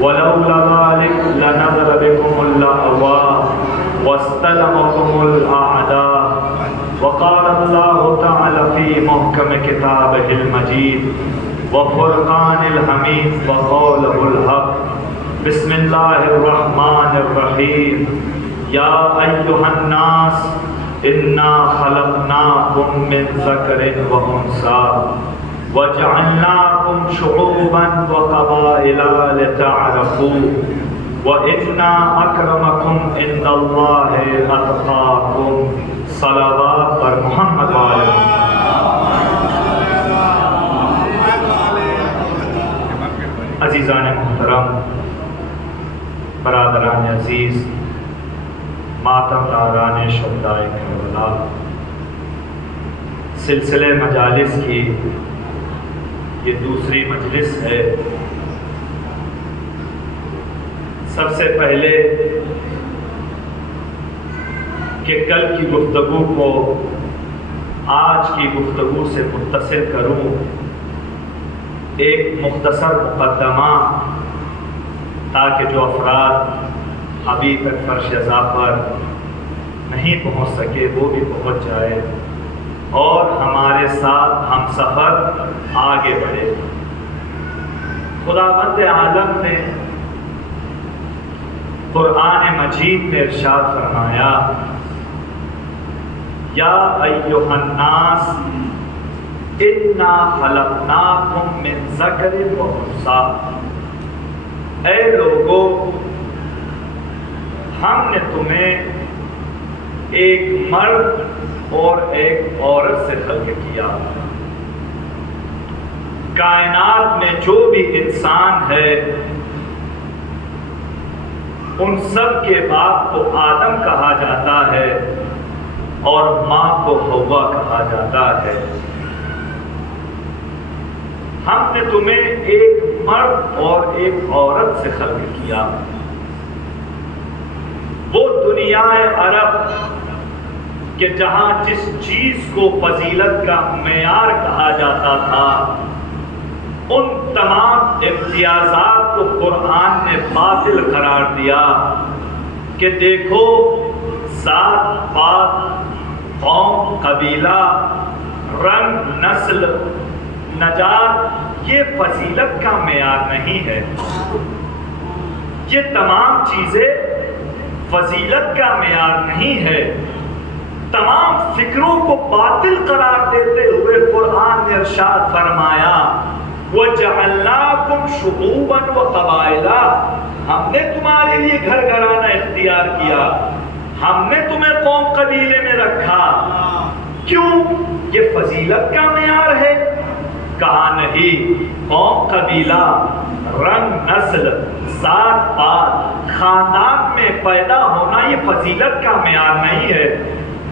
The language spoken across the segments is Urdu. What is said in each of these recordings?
ولولا ذلك لنظر بكم الأهواء واستلمكم الأعداء. وقال الله تعالى في محكم كتابه المجيد وفرقان الحميد وقوله الحق. بسم الله الرحمن الرحيم. يا أيها الناس إنا خلقناكم من ذكر وأنثى وجعلناكم شعوبا وقبائل لتعارفوا وإن أكرمكم عند الله أتقاكم. صلوات پر محمد والے. عزیزان محترم، برادران عزیز، ماتم داران شہدائے کربلا، سلسلے مجالس کی یہ دوسری مجلس ہے. سب سے پہلے کہ کل کی گفتگو کو آج کی گفتگو سے متصل کروں، ایک مختصر مقدمہ تاکہ جو افراد ابھی تک فرش ازا پر نہیں پہنچ سکے وہ بھی پہنچ جائے اور ہمارے ساتھ ہم سفر آگے بڑھے. خداوند عالم نے قرآن مجید میں ارشاد فرمایا، یا ایھا الناس انا خلقناکم من ذکر و انثی. اے لوگو، ہم نے تمہیں ایک مرد اور ایک عورت سے خلق کیا. کائنات میں جو بھی انسان ہے ان سب کے باپ کو آدم کہا جاتا ہے اور ماں کو حوا کہا جاتا ہے. ہم نے تمہیں ایک مرد اور ایک عورت سے خلق کیا. وہ دنیا عرب کہ جہاں جس چیز کو فضیلت کا معیار کہا جاتا تھا، ان تمام امتیازات کو قرآن نے باطل قرار دیا کہ دیکھو، ذات پات، قوم، قبیلہ، رنگ، نسل، نجات یہ فضیلت کا معیار نہیں ہے. یہ تمام چیزیں فضیلت کا معیار نہیں ہے. تمام فکروں کو باطل قرار دیتے ہوئے قرآن نے ارشاد فرمایا، وَجَعَلْنَاكُمْ شُعُوبًا وَقَبَائِلًا. ہم نے تمہارے لیے گھر گھرانہ اختیار کیا، ہم نے تمہیں قوم قبیلے میں رکھا. کیوں؟ یہ فضیلت کا معیار ہے؟ کہا نہیں. قوم، قبیلہ، رنگ، نسل، ذات پات، خاندان میں پیدا ہونا یہ فضیلت کا معیار نہیں ہے.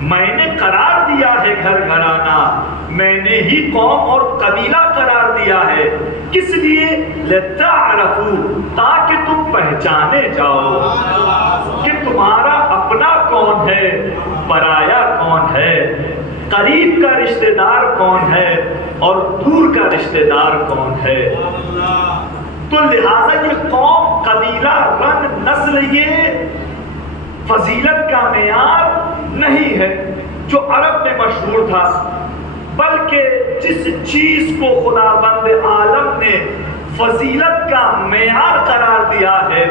میں نے قرار دیا ہے گھر گھرانہ، میں نے ہی قوم اور قبیلہ قرار دیا ہے. کس لیے؟ لِتَعْرَفُوا، تاکہ تم پہچانے جاؤ کہ تمہارا اپنا کون ہے، پرایا کون ہے، قریب کا رشتہ دار کون ہے اور دور کا رشتہ دار کون ہے. تو لہٰذا یہ قوم، قبیلہ، رنگ، نسل یہ فضیلت کا معیار نہیں ہے جو عرب میں مشہور تھا، بلکہ جس چیز کو خداوند عالم نے فضیلت کا معیار قرار دیا ہے،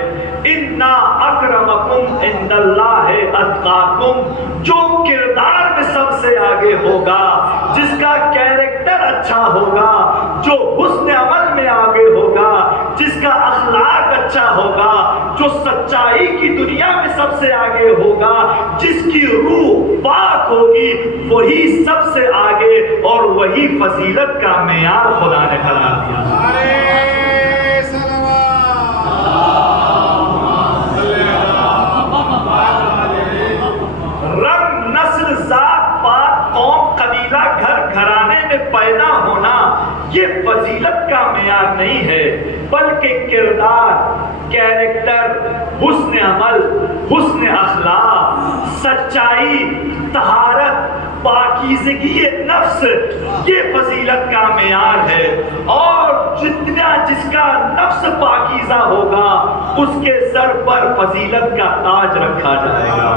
اِنَّا أَكْرَمَكُمْ عِنْدَ اللَّهِ أَتْقَاكُمْ، جو کردار میں سب سے آگے ہوگا، جس کا کیریکٹر اچھا ہوگا، جو حسن عمل میں آگے ہوگا، جس کا اخلاق اچھا ہوگا، جو سچائی کی دنیا میں سب سے آگے ہوگا، جس کی روح پاک ہوگی، وہی سب سے آگے اور وہی فضیلت کا معیار خدا نے قرار دیا. رنگ، نسل، ذات پات، قوم، قبیلہ، گھر گھرانے میں پیدا ہونا یہ فضیلت کا معیار نہیں ہے، بلکہ کردار، کیریکٹر، حسن عمل، حسن اخلاق، سچائی، طہارت، پاکیزگی نفس یہ فضیلت کا معیار ہے، اور جس کا نفس پاکیزہ ہوگا اس کے سر پر فضیلت کا تاج رکھا جائے گا۔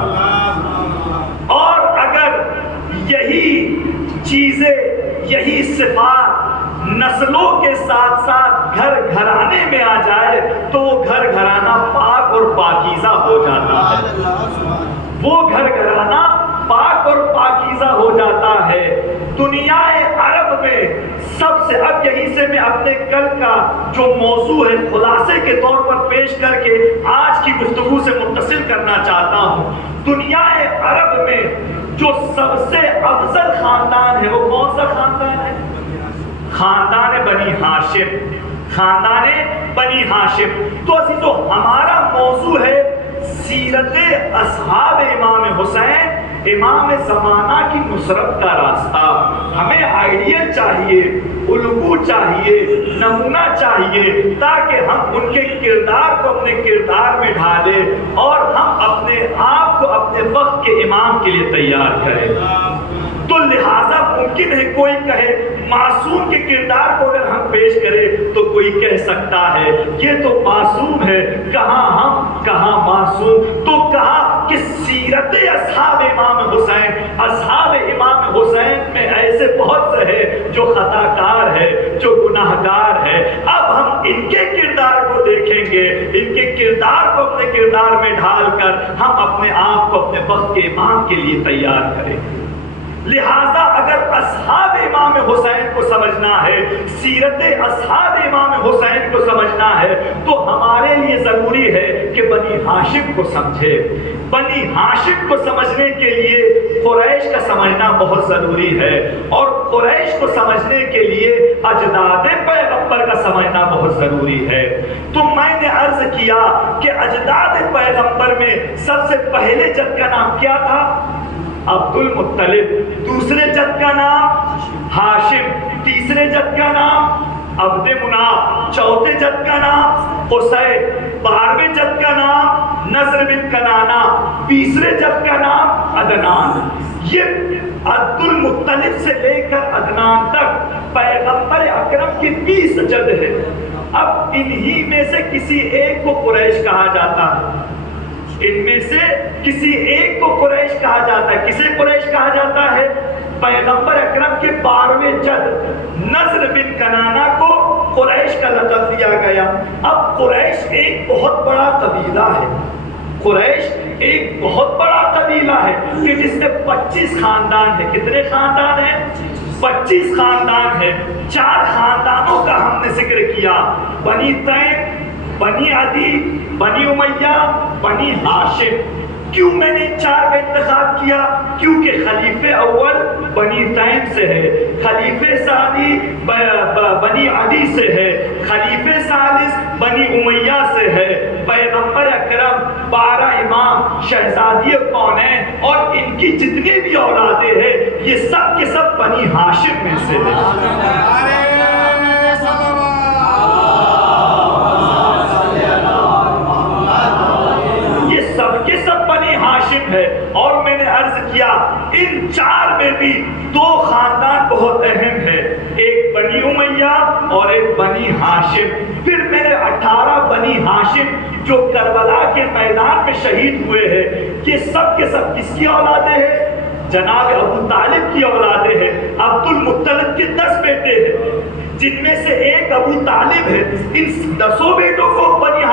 اور اگر یہی چیزیں، یہی صفات نسلوں کے ساتھ ساتھ گھر گھرانے میں آ جائے تو وہ گھر گھرانہ پاک اور پاکیزہ ہو جاتا ہے، وہ گھر گھرانہ پاک اور پاکیزہ ہو جاتا ہے۔ دنیا عرب میں سب سے، اب یہیں سے میں اپنے کل کا جو موضوع ہے خلاصے کے طور پر پیش کر کے آج کی گفتگو سے متصل کرنا چاہتا ہوں۔ دنیا عرب میں جو سب سے افضل خاندان ہے وہ کون سا خاندان ہے؟ خاندان بنی ہاشم، خاندان بنی ہاشم۔ تو عزیزو ہمارا موضوع ہے سیرت اصحاب امام حسین، امام زمانہ کی نصرت کا راستہ۔ ہمیں آئیڈیل چاہیے، الگو چاہیے، نمونہ چاہیے، تاکہ ہم ان کے کردار کو اپنے کردار میں ڈھالیں اور ہم اپنے آپ کو اپنے وقت کے امام کے لیے تیار کریں۔ تو لہٰذا ممکن ہے کوئی کہے معصوم کے کردار کو اگر ہم پیش کریں تو کوئی کہہ سکتا ہے یہ تو معصوم ہے، کہاں ہم کہاں معصوم۔ تو کہا کہ سیرت اصحاب امام حسین، اصحاب امام حسین میں ایسے بہت سے ہیں جو خطا کار ہے، جو گناہ گار ہے۔ اب ہم ان کے کردار کو دیکھیں گے، ان کے کردار کو اپنے کردار میں ڈھال کر ہم اپنے آپ کو اپنے وقت کے امام کے لیے تیار کریں گے۔ لہذا اگر اصحاب امام حسین کو سمجھنا ہے، سیرت اصحاب امام حسین کو سمجھنا ہے، تو ہمارے لیے ضروری ہے کہ بنی ہاشم کو سمجھے۔ بنی ہاشم کو سمجھنے کے لیے قریش کا سمجھنا بہت ضروری ہے، اور قریش کو سمجھنے کے لیے اجداد پیغمبر کا سمجھنا بہت ضروری ہے۔ تو میں نے عرض کیا کہ اجداد پیغمبر میں سب سے پہلے جد کا نام کیا تھا؟ عبد المطلب۔ دوسرے جد کا نام ہاشم، تیسرے جد کا نام عبد مناف، چوتھے جد کا نام قصی، 12ویں جد کا نام نصر بن کنانہ، 20ویں جد کا نام عدنان۔ یہ عبد المطلب سے لے کر عدنان تک پیغمبر اکرم کی 20 جد ہے۔ اب انہی میں سے کسی ایک کو قریش کہا جاتا ہے، ان میں سے کسی ایک کو قریش کہا جاتا ہے۔ کسے قریش کہا جاتا ہے؟ پیغمبر اکرم کے 12ویں جد نصر بن کنانہ کو قریش کا لقب دیا گیا۔ اب قریش ایک بہت بڑا قبیلہ ہے، قریش ایک بہت بڑا قبیلہ ہے کہ جس میں 25 خاندان ہیں۔ کتنے خاندان ہیں؟ 25 خاندان ہیں۔ 4 خاندانوں کا ہم نے ذکر کیا، بنی تیم، بنی عدی، بنی امیہ، بنی ہاشم۔ کیوں میں نے 4 کا انتخاب کیا؟ کیونکہ خلیفہ اول بنی تیم سے ہے، خلیفہ ثانی بنی عدی سے ہے، خلیفہ ثالث بنی امیہ سے ہے۔ پیغمبر اکرم 12 امام، شہزادی کونین اور ان کی جتنی بھی اولادیں ہیں یہ سب کے سب بنی ہاشم میں سے ہیں۔ ہے اور میں نے عرض کیا ان 4 میں بھی 2 خاندان بہت اہم ہیں، ایک بنی امیہ اور ایک بنی ہاشم۔ پھر میرے 18 بنی ہاشم جو کربلا کے میدان میں شہید ہوئے ہیں، یہ سب کے سب کس کی اولادیں ہیں؟ جناب ابو طالب کی اولادیں ہیں۔ عبد المطلب کے 10 بیٹے ہیں، جن میں سے ایک ابو طالب ہے۔ ان 10 بیٹوں کو بنی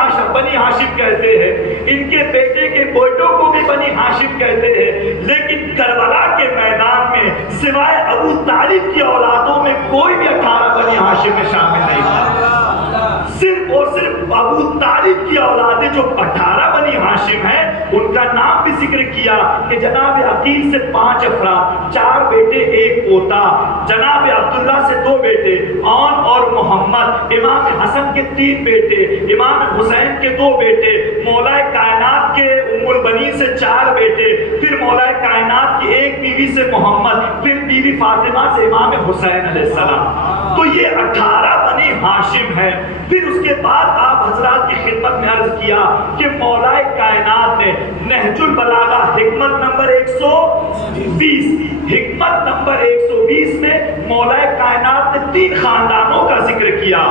ہاشم کہتے ہیں، ان کے بیٹے کے بیٹوں کو بھی بنی ہاشم کہتے ہیں۔ لیکن کربلا کے میدان میں سوائے ابو طالب کی اولادوں میں کوئی بھی 18 بنی ہاشم میں شامل نہیں تھا۔ صرف اور صرف ابو طالب کی اولادیں جو 18 بنی ہاشم ہیں ان کا نام بھی ذکر کیا کہ جناب عقیل سے 5 افراد، 4 بیٹے 1 پوتا، جناب عبداللہ سے 2 بیٹے عون اور محمد، امام حسن کے 3 بیٹے، امام حسین کے 2 بیٹے، مولا کائنات کے ام البنین سے 4 بیٹے، پھر مولا کائنات کی ایک بیوی سے محمد، پھر بیوی فاطمہ سے امام حسین علیہ السلام۔ تو یہ 18 بنی ہاشم ہے۔ پھر اس کے بعد آپ حضرات کی خدمت میں عرض کیا کہ مولا کائنات نے نہج البلاغہ حکمت نمبر 120 حکمت نمبر 120 میں مولا کائنات نے 3 خاندانوں کا ذکر کیا،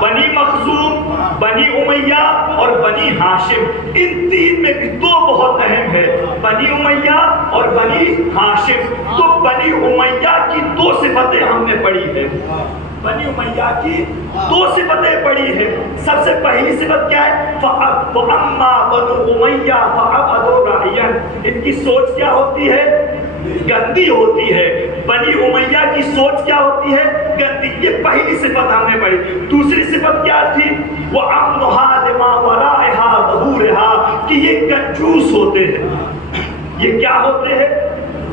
بنی مخزوم، بنی امیہ اور بنی ہاشم۔ ان 3 میں بھی 2 بہت اہم ہے، بنی امیہ اور بنی ہاشم۔ تو بنی امیہ کی 2 صفتیں ہم نے پڑھی ہے، بنی امیہ کی 2 صفتیں پڑھی ہے۔ سب سے پہلی صفت کیا ہے؟ فَأَمَّا بَنُو أُمَيَّةَ فَعَبَدُوا رَعِيًّا۔ ان کی سوچ کیا ہوتی ہے؟ گندی ہوتی ہے۔ بنی امیہ کی سوچ کیا ہوتی ہے؟ گندی۔ یہ پہلی صفت ہم نے پڑھی۔ دوسری صفت کیا تھی؟ وَأَمْنُهَا لِمَا وَرَائِهَا ظَهُورِهَا، کہ یہ کنجوس ہوتے ہیں۔ یہ کیا ہوتے ہیں؟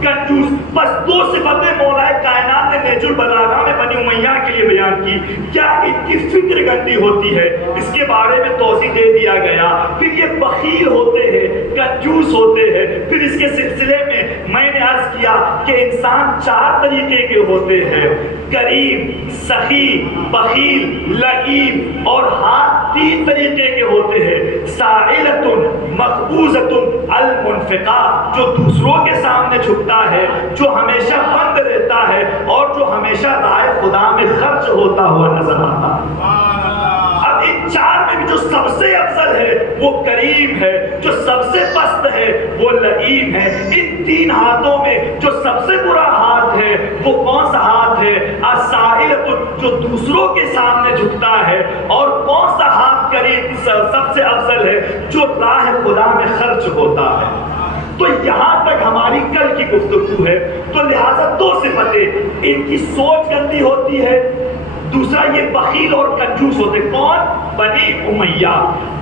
کنجوس۔ بس 2 صفتیں مولا کائنات نے نہج البلاغہ میں بنی امیہ کے لیے بیان کی۔ کیا ان کی فکر گندی ہوتی ہے، اس کے بارے میں توضیح دے دیا گیا۔ پھر یہ بخیل ہوتے ہیں، کنجوس ہوتے ہیں۔ پھر اس کے سلسلے میں نے عرض کیا کہ انسان 4 طریقے کے ہوتے ہیں، کریم، سخی، بخیل، لئیم، اور ہاتھ 3 طریقے کے ہوتے ہیں، سائلۃ، مقبوضۃ، المنفقہ، جو دوسروں کے سامنے جھکتا ہے، جو ہمیشہ بند رہتا ہے، اور جو ہمیشہ راہ خدا میں خرچ ہوتا ہوا نظر آتا ہے۔ اب ان 4 میں بھی جو سب سے افضل ہے وہ کریم ہے، جو سب سے پست ہے وہ لئیم ہے۔ ان 3 ہاتھوں میں جو سب سے برا ہاتھ ہے وہ کون سا ہاتھ ہے؟ السائلۃ، جو دوسروں کے سامنے جھکتا ہے، اور کون سا ہاتھ کریم سب سے افضل ہے؟ جو راہ خدا میں خرچ ہوتا ہے۔ تو یہاں تک ہماری کل کی گفتگو ہے۔ تو لہٰذا 2 صفتیں، ان کی سوچ گندی ہوتی ہے، دوسرا یہ بخیل اور کنجوس ہوتے۔ کون؟ بنی امیہ۔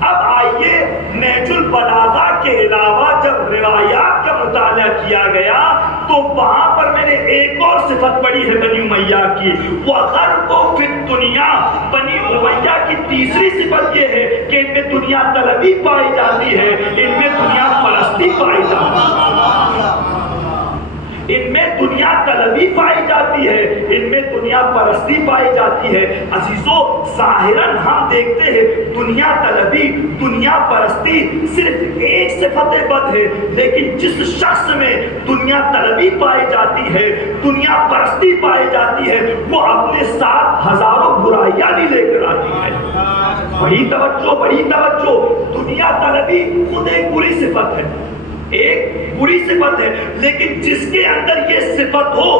اب آئیے نہج البلاغہ کے علاوہ جب روایات کا مطالعہ کیا گیا تو وہاں پر میں نے ایک اور صفت پڑھی ہے بنی امیہ کی، وَغَرْقُ فِي الدُّنْيَا۔ بنی امیہ کی تیسری صفت یہ ہے کہ ان میں دنیا طلبی پائی جاتی ہے، ان میں دنیا پرستی پائی جاتی ہے، ان میں دنیا طلبی پائی جاتی ہے، ان میں دنیا پرستی پائی جاتی ہے۔ عزیزو، ظاہراً ہم دیکھتے ہیں دنیا طلبی، دنیا پرستی صرف ایک صفت بد ہے، لیکن جس شخص میں دنیا طلبی پائی جاتی ہے، دنیا پرستی پائی جاتی ہے، وہ اپنے ساتھ ہزاروں برائیاں بھی لے کر آتی ہے۔ بڑی توجہ، بڑی توجہ، دنیا طلبی خود ایک بری صفت ہے، ایک بری صفت ہے، لیکن جس کے اندر یہ صفت ہو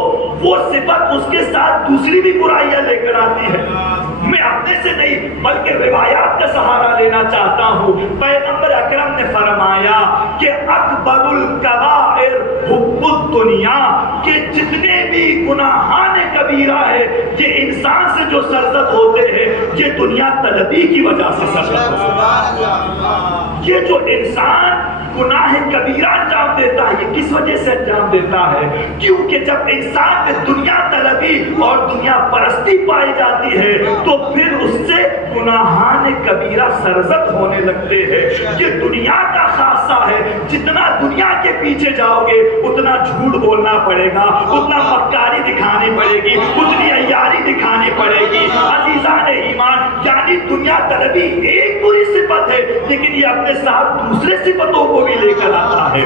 وہ صفت اس کے ساتھ دوسری بھی برائیاں لے کر آتی ہے۔ میں اپنے سے نہیں بلکہ روایات کا سہارا لینا چاہتا ہوں۔ پیغمبر اکرم نے فرمایا کہ اکبر الکبائر حب الدنیا، کہ جتنے بھی گناہان کبیرہ ہے یہ انسان سے جو سرزد ہوتے ہیں یہ دنیا طلبی کی وجہ سے سرزد ہوتے ہیں۔ یہ جو انسان گناہ کبیرہ انجام دیتا ہے یہ کس وجہ سے انجام دیتا ہے؟ کیونکہ جب انسان میں دنیا طلبی اور دنیا پرستی پائی جاتی ہے تو پھر اس سے گناہان کبیرہ سرزد ہونے لگتے ہیں۔ یہ دنیا کا خاصہ ہے، جتنا دنیا کے پیچھے جاؤ گے اتنا جھوٹ بولنا پڑے گا، اتنا مکاری دکھانی پڑے گی، اتنی عیاری دکھانی پڑے گی۔ عزیزان ایمان، یعنی دنیا طلبی ایک بری صفت ہے، لیکن یہ اپنے ساتھ دوسرے صفتوں کو بھی لے کر آتا ہے۔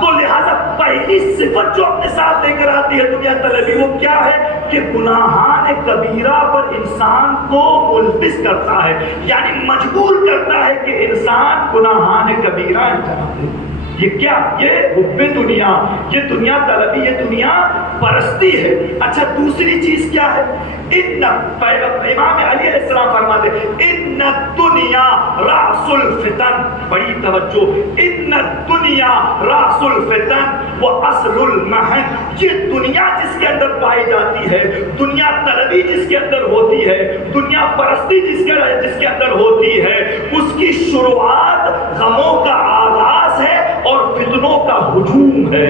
تو لہذا پہلی صفت جو اپنے ساتھ لے کر آتی ہے دنیا طلبی وہ کیا ہے کہ گناہان کبیرہ پر انسان کو ملبس کرتا ہے، یعنی مجبور کرتا ہے کہ انسان گناہان کبیرہ انجام دے۔ یہ کیا؟ یہ حب دنیا، یہ دنیا طلبی، یہ دنیا پرستی ہے۔ اچھا دوسری چیز کیا ہے؟ امام علی علیہ السلام فرماتے ان الدنیا رأس الفتن، بڑی توجہ، ان الدنیا رأس الفتن واصل المحن، یہ دنیا جس کے اندر پائی جاتی ہے، دنیا طلبی جس کے اندر ہوتی ہے، دنیا پرستی جس کے اندر ہوتی ہے، اس کی شروعات غموں کا آغاز ہے اور فتنوں کا ہجوم ہے۔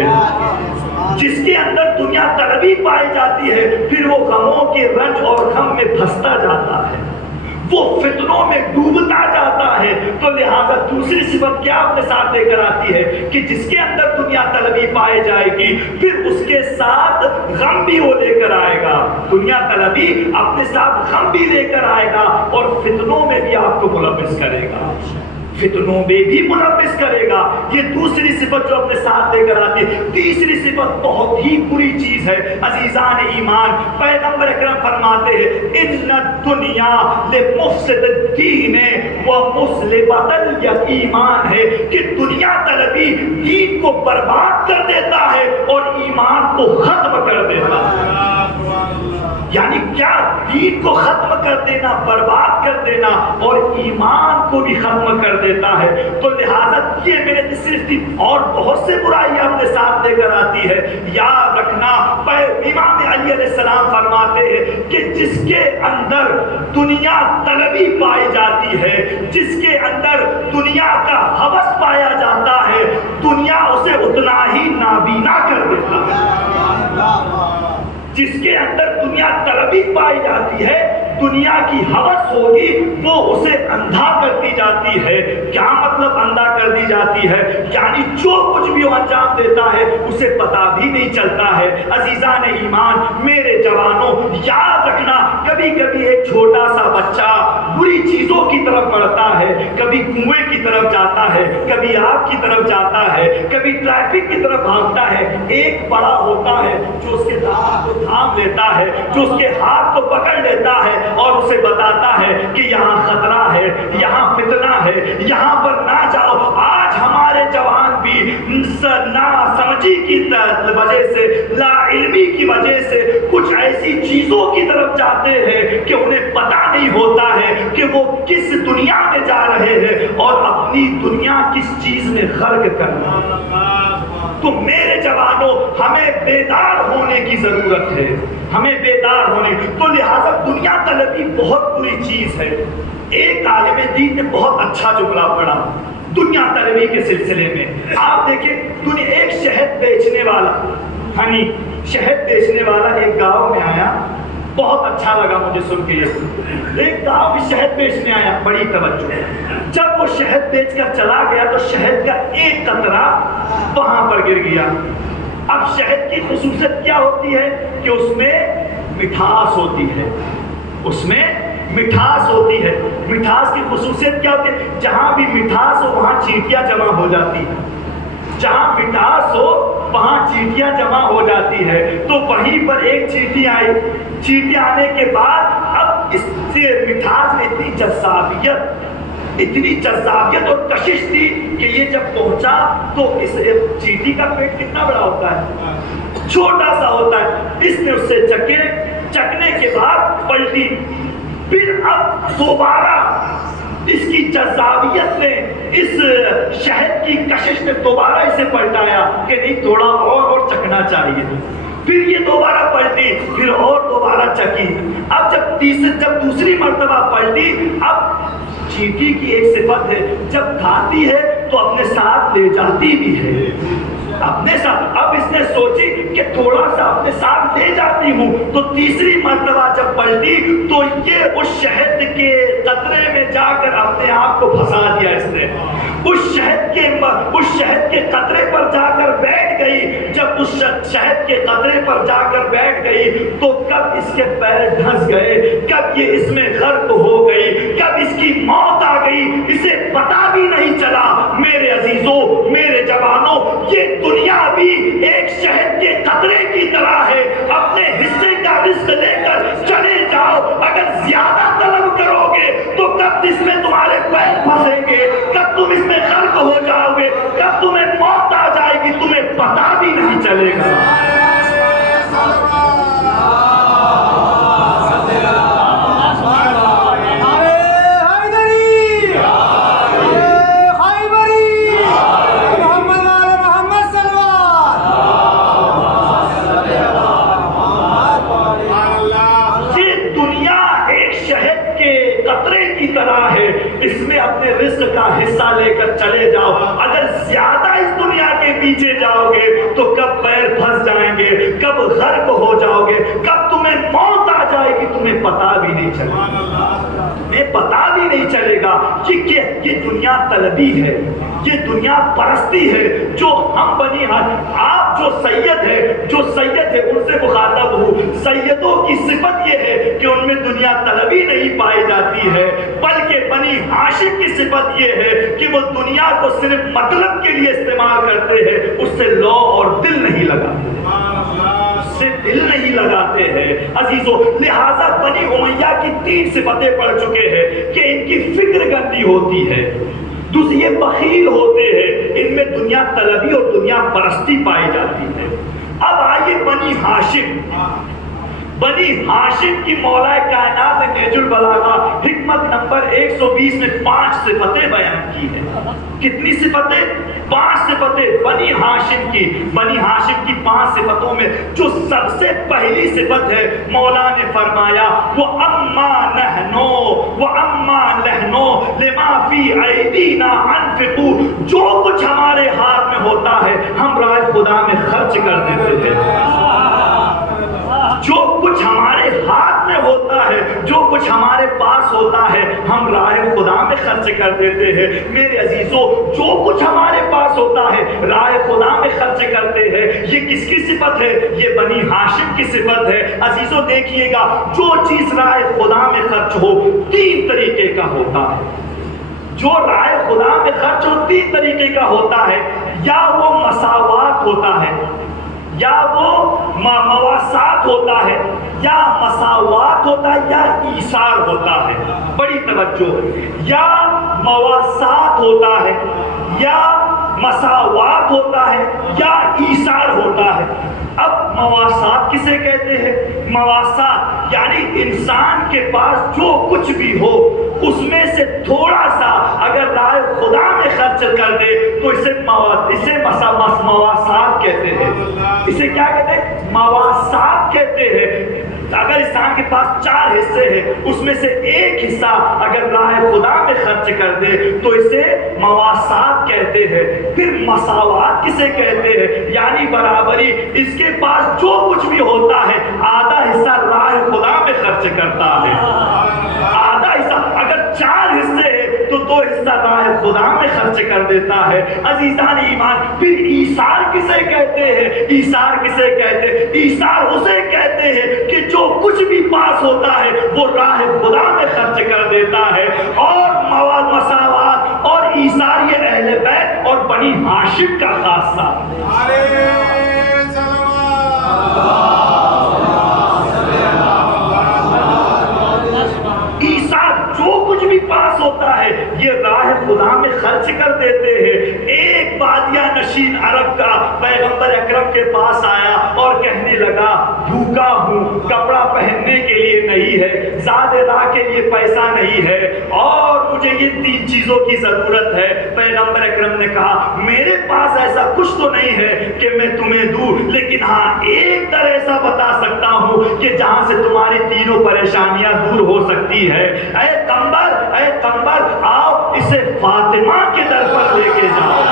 جس کے اندر دنیا طلبی پائی جاتی ہے پھر وہ غموں کے رنج اور غم میں پھنستا جاتا ہے، وہ فتنوں میں ڈوبتا جاتا ہے. تو لہذا دوسری صفت کیا اپنے ساتھ لے کر آتی ہے کہ جس کے اندر دنیا طلبی پائی جائے گی پھر اس کے ساتھ غم بھی وہ لے کر آئے گا. دنیا طلبی اپنے ساتھ غم بھی لے کر آئے گا اور فتنوں میں بھی آپ کو ملوث کرے گا. فتنوں میں بھی ملوث کرے گا. یہ دوسری صفت جو اپنے ساتھ لے کر آتی ہے. تیسری صفت بہت ہی بری چیز ہے. عزیزان ایمان، پیغمبر اکرم فرماتے ہیں ان الدنیا لمفسد الدین ومسلبۃ الایمان، ہے کہ دنیا طلبی دین کو برباد کر دیتا ہے اور ایمان کو ختم کر دیتا ہے. یعنی کیا؟ دین کو ختم کر دینا، برباد کر دینا اور ایمان کو بھی ختم کر دیتا ہے. تو لہذا یہ میں نے صرف تھی اور بہت سے برائیاں اپنے ساتھ لے کر آتی ہے. یاد رکھنا امام علی علیہ السلام فرماتے ہیں کہ جس کے اندر دنیا طلبی پائی جاتی ہے، جس کے اندر دنیا کا ہوس پایا جاتا ہے، دنیا اسے اتنا ہی نابینا کر دیتا ہے. جس کے اندر دنیا طلبی پائی جاتی ہے، دنیا کی ہوس ہوگی، وہ اسے اندھا کرتی جاتی ہے. کیا مطلب اندھا کر دی جاتی ہے؟ یعنی جو کچھ بھی وہ انجام دیتا ہے اسے پتا بھی نہیں چلتا ہے. عزیزان ایمان، میرے جوانوں، یاد رکھنا کبھی کبھی ایک چھوٹا سا بچہ بری چیزوں کی طرف بڑھتا ہے، کبھی کنویں کی طرف جاتا ہے، کبھی آگ کی طرف جاتا ہے، کبھی ٹریفک کی طرف بھاگتا ہے. ایک بڑا ہوتا ہے جو اس کے دامن کو تھام لیتا ہے، جو اس کے ہاتھ کو پکڑ لیتا ہے اور اسے بتاتا ہے کہ یہاں خطرہ ہے، یہاں فتنہ ہے، یہاں پر نہ جاؤ. آج ہمارے جوان بھی نا سمجھی کی وجہ سے، لا علمی کی وجہ سے کچھ ایسی چیزوں کی طرف جاتے ہیں کہ انہیں پتا نہیں ہوتا ہے کہ وہ کس دنیا میں جا رہے ہیں اور اپنی دنیا کس چیز میں غرق کرنا. تو میرے جوانوں، ہمیں بیدار ہونے کی ضرورت ہے، ہمیں بیدار ہونے. تو لہذا دنیا طلبی بہت بری چیز ہے. ایک عالم دین نے بہت اچھا جملہ پڑھا دنیا طلبی کے سلسلے میں. آپ دیکھیں، ایک شہد بیچنے والا، ہنی شہد بیچنے والا ایک گاؤں میں آیا. بہت اچھا لگا مجھے سن کے. یہ ایک گاؤں میں شہد بیچنے آیا، بڑی توجہ. جب وہ شہد بیچ کر چلا گیا تو شہد کا ایک قطرہ وہاں پر گر گیا. اب شہد کی خصوصیت کیا ہوتی ہے کہ اس میں مٹھاس ہوتی ہے، اس میں مٹھاس ہوتی ہے. مٹھاس کی خصوصیت کیا ہوتی ہے؟ جہاں بھی مٹھاس ہو وہاں چیٹیاں جمع ہو جاتی ہیں. جہاں مٹھاس ہو وہاں چیٹیاں جمع ہو جاتی ہے. تو وہیں پر ایک چیٹی آئی. چیٹی آنے کے بعد اب اس سے مٹھاس میں اتنی جذابیت اور کشش تھی کہ یہ جب پہنچا تو اس چیٹی کا پیٹ کتنا بڑا ہوتا ہے؟ چھوٹا سا ہوتا ہے. اس نے اس سے چکنے کے بعد پلٹی. پھر اب دوبارہ اس کی جذابیت نے، اس شہد کی کشش نے دوبارہ اسے پلٹایا کہ نہیں، تھوڑا اور چکنا چاہیے. پھر یہ دوبارہ پلٹی، پھر اور دوبارہ چکی. اب جب دوسری مرتبہ پلٹی، اب چیٹی کی ایک صفت ہے، جب کھاتی ہے تو اپنے ساتھ لے جاتی بھی ہے، اپنے ساتھ. اب اس نے سوچی کہ تھوڑا سا اپنے ساتھ لے جاتی ہوں. تو تیسری مرتبہ جب پلٹی تو یہ اس شہد کے قطرے میں جا کر اپنے آپ کو پھنسا دیا. اس نے اس شہد کے قطرے پر جا کر بیٹھ گئی. جب اس شہد کے قطرے پر جا کر بیٹھ گئی تو کب اس کے پیر دھنس گئے، کب یہ اس میں غرق ہو گئی، کب اس کی موت آ گئی، اسے پتا بھی نہیں چلا. میرے عزیزوں، میرے جوانوں، یہ دنیا بھی ایک شہد کے قطرے کی طرح ہے. اپنے حصے کا رزق لے کر چلے جاؤ. اگر زیادہ طلب کرو گے تو کب اس میں تمہارے پیر پھنسیں گے، کب تم اس میں غرق ہو جاؤ گے، کب تمہیں موت آ جائے گی تمہیں پتا بھی نہیں چلے گا. اس میں اپنے رزق کا حصہ لے کر چلے جاؤ. اگر زیادہ اس دنیا کے پیچھے جاؤ گے تو کب پیر پھنس جائیں گے، کب غرق ہو جاؤ گے، کب تمہیں موت آ جائے گی تمہیں پتا بھی نہیں چلے گا، تمہیں پتا بھی نہیں چلے گا کہ یہ دنیا طلبی ہے، یہ دنیا پرستی ہے جو ہم بنی آپ جو سید ہے ان سے مخاطب ہوں. سیدوں کی صفت یہ ہے کہ ان میں دنیا طلبی نہیں پائی جاتی ہے، بلکہ بنی ہاشم کی صفت یہ ہے کہ وہ دنیا کو صرف مطلب کے لیے استعمال کرتے ہیں، اس سے لو اور دل نہیں لگاتے، اس سے دل نہیں لگاتے ہیں عزیزو. لہذا بنی امیہ کی 3 صفتیں پڑھ چکے ہیں کہ ان کی فکر گندی ہوتی ہے، دوسری یہ بخیل ہوتے ہیں، ان میں دنیا طلبی اور دنیا پرستی پائی جاتی ہے. اب آئیے بنی ہاشم کی مولا کائنات نے نہج البلاغہ حکمت نمبر 120 میں 5 صفتیں بیان کی ہیں. کتنی صفتیں؟ 5 صفتیں بنی ہاشم کی. بنی ہاشم کی 5 صفتوں میں جو سب سے پہلی صفت ہے، مولا نے فرمایا وہ اما نحنو لما فی ایدینا انفقو، جو کچھ ہمارے ہاتھ میں ہوتا ہے ہم راہ خدا میں خرچ کر دیتے ہیں. جو کچھ ہمارے ہاتھ میں ہوتا ہے، جو کچھ ہمارے پاس ہوتا ہے ہم راہ خدا میں خرچ کر دیتے ہیں. میرے عزیزو، جو کچھ ہمارے پاس ہوتا ہے راہ خدا میں خرچ کرتے ہیں، یہ کس کی صفت ہے؟ یہ بنی ہاشم کی صفت ہے. عزیزو دیکھیے گا، جو چیز راہ خدا میں خرچ ہو 3 طریقے کا ہوتا ہے. جو راہ خدا میں خرچ ہو 3 طریقے کا ہوتا ہے. یا وہ مساوات ہوتا ہے، یا وہ مواسات ہوتا ہے، یا مساوات ہوتا ہے، یا ایثار ہوتا ہے. بڑی توجہ، یا مواسات ہوتا ہے، یا مساوات ہوتا ہے، یا ایثار ہوتا ہے. اب مواسات کسے کہتے ہیں؟ مواسات یعنی انسان کے پاس جو کچھ بھی ہو اس میں سے تھوڑا سا اگر راہ خدا میں خرچ کر دے تو اسے مواسات کہتے ہیں. اسے کیا کہتے ہیں؟ مواسات کہتے ہیں. اگر انسان کے پاس 4 حصے ہیں، اس میں سے 1 حصہ اگر راہ خدا میں خرچ کر دے تو اسے مواسات کہتے ہیں. پھر مساوات کسے کہتے ہیں؟ یعنی برابری. اس کے پاس جو کچھ بھی ہوتا ہے آدھا حصہ راہ خدا میں خرچ کرتا ہے، آدھا حصہ. اگر 4 حصے ہیں تو 2 حصہ راہ خدا میں خرچ کر دیتا ہے. عزیزان ایمان، پھر ایثار کسے کہتے ہیں؟ ایثار کسے کہتے ہیں؟ ایثار اسے کہتے ہیں کہ جو کچھ بھی پاس ہوتا ہے وہ راہ خدا میں خرچ کر دیتا ہے. اور مساوات اور ایثار یہ اہل بیت اور بنی ہاشم کا خاصہ. پاس ہوتا ہے یہ راہ خدا میں خرچ کر دیتے ہیں. ایک بادیہ نشین عرب کا پیغمبر اکرم کے پاس آیا اور کہنے لگا بھوکا ہوں، کپڑا پہننے کے لیے نہیں ہے، زاد راہ کے لیے پیسہ نہیں ہے، اور مجھے یہ 3 چیزوں کی ضرورت ہے. پیغمبر اکرم نے کہا میرے پاس ایسا کچھ تو نہیں ہے کہ میں تمہیں دوں، لیکن ہاں ایک در ایسا بتا سکتا ہوں کہ جہاں سے تمہاری تینوں پریشانیاں دور ہو سکتی ہے. اے قمر آؤ اسے فاطمہ کے در پر لے کے جاؤ.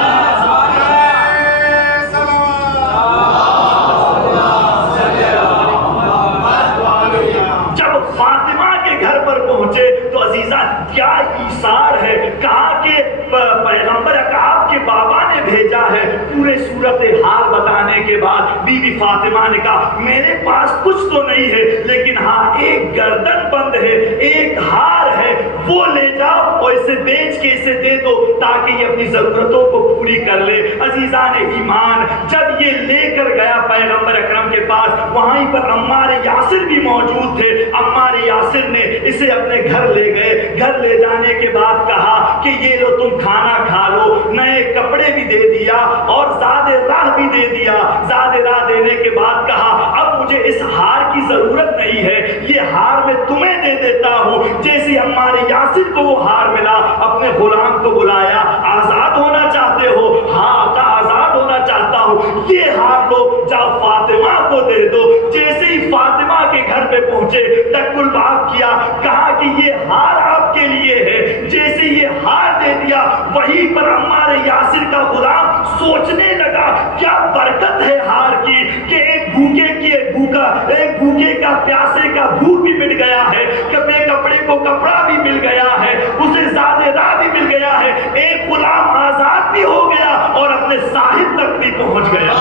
جب فاطمہ کے گھر پر پہنچے تو عزیزان کیا ایثار ہے. کہا کہ پیغمبر آپ کے بابا نے بھیجا ہے. پورے صورتحال بتانے کے بعد بی بی فاطمہ نے کہا میرے پاس کچھ تو نہیں ہے، لیکن ہاں ایک گردن بند ہے، ایک ہار ہے، وہ لے جاؤ اور اسے بیچ کے اسے دے دو تاکہ یہ اپنی ضرورتوں کو پوری کر لے. عزیزان ایمان، جب یہ لے کر گیا پیغمبر اکرم کے پاس، وہیں پر عمار یاسر بھی موجود تھے. عمار یاسر نے اسے اپنے گھر لے گئے. گھر لے جانے کے بعد کہا کہ یہ لو تم کھانا کھا لو، نئے کپڑے بھی دے دیا اور زاد راہ بھی دے دیا. زاد راہ دینے کے بعد کہا اب مجھے اس ہار کی ضرورت نہیں ہے، یہ ہار میں تمہیں دے دیتا ہوں. جیسے عمار یاسر کو وہ ہار ملا، اپنے غلام کو بلایا. آزاد ہونا چاہتے ہو؟ ہاں آقا آزاد ہونا چاہتا ہوں. یہ ہار لو، جاؤ فاطمہ کو دے دو. جیسے ہی فاطمہ کے گھر پہ پہنچے تک الباب کیا، کہا کہ یہ ہار آپ کے لیے ہے. جیسے یہ ہار دے دیا، وہیں پر عمار یاسر کا غلام سوچنے لگا کیا برکت ہے ہار کی کہ ایک ایک بھوکے کا پیاسے کا بھوک بھی مٹ گیا ہے، کپڑے کو کپڑا بھی مل گیا ہے، اسے زادِ راہ بھی مل گیا ہے، ایک غلام آزاد بھی ہو گیا اور اپنے صاحب تک بھی پہنچ گیا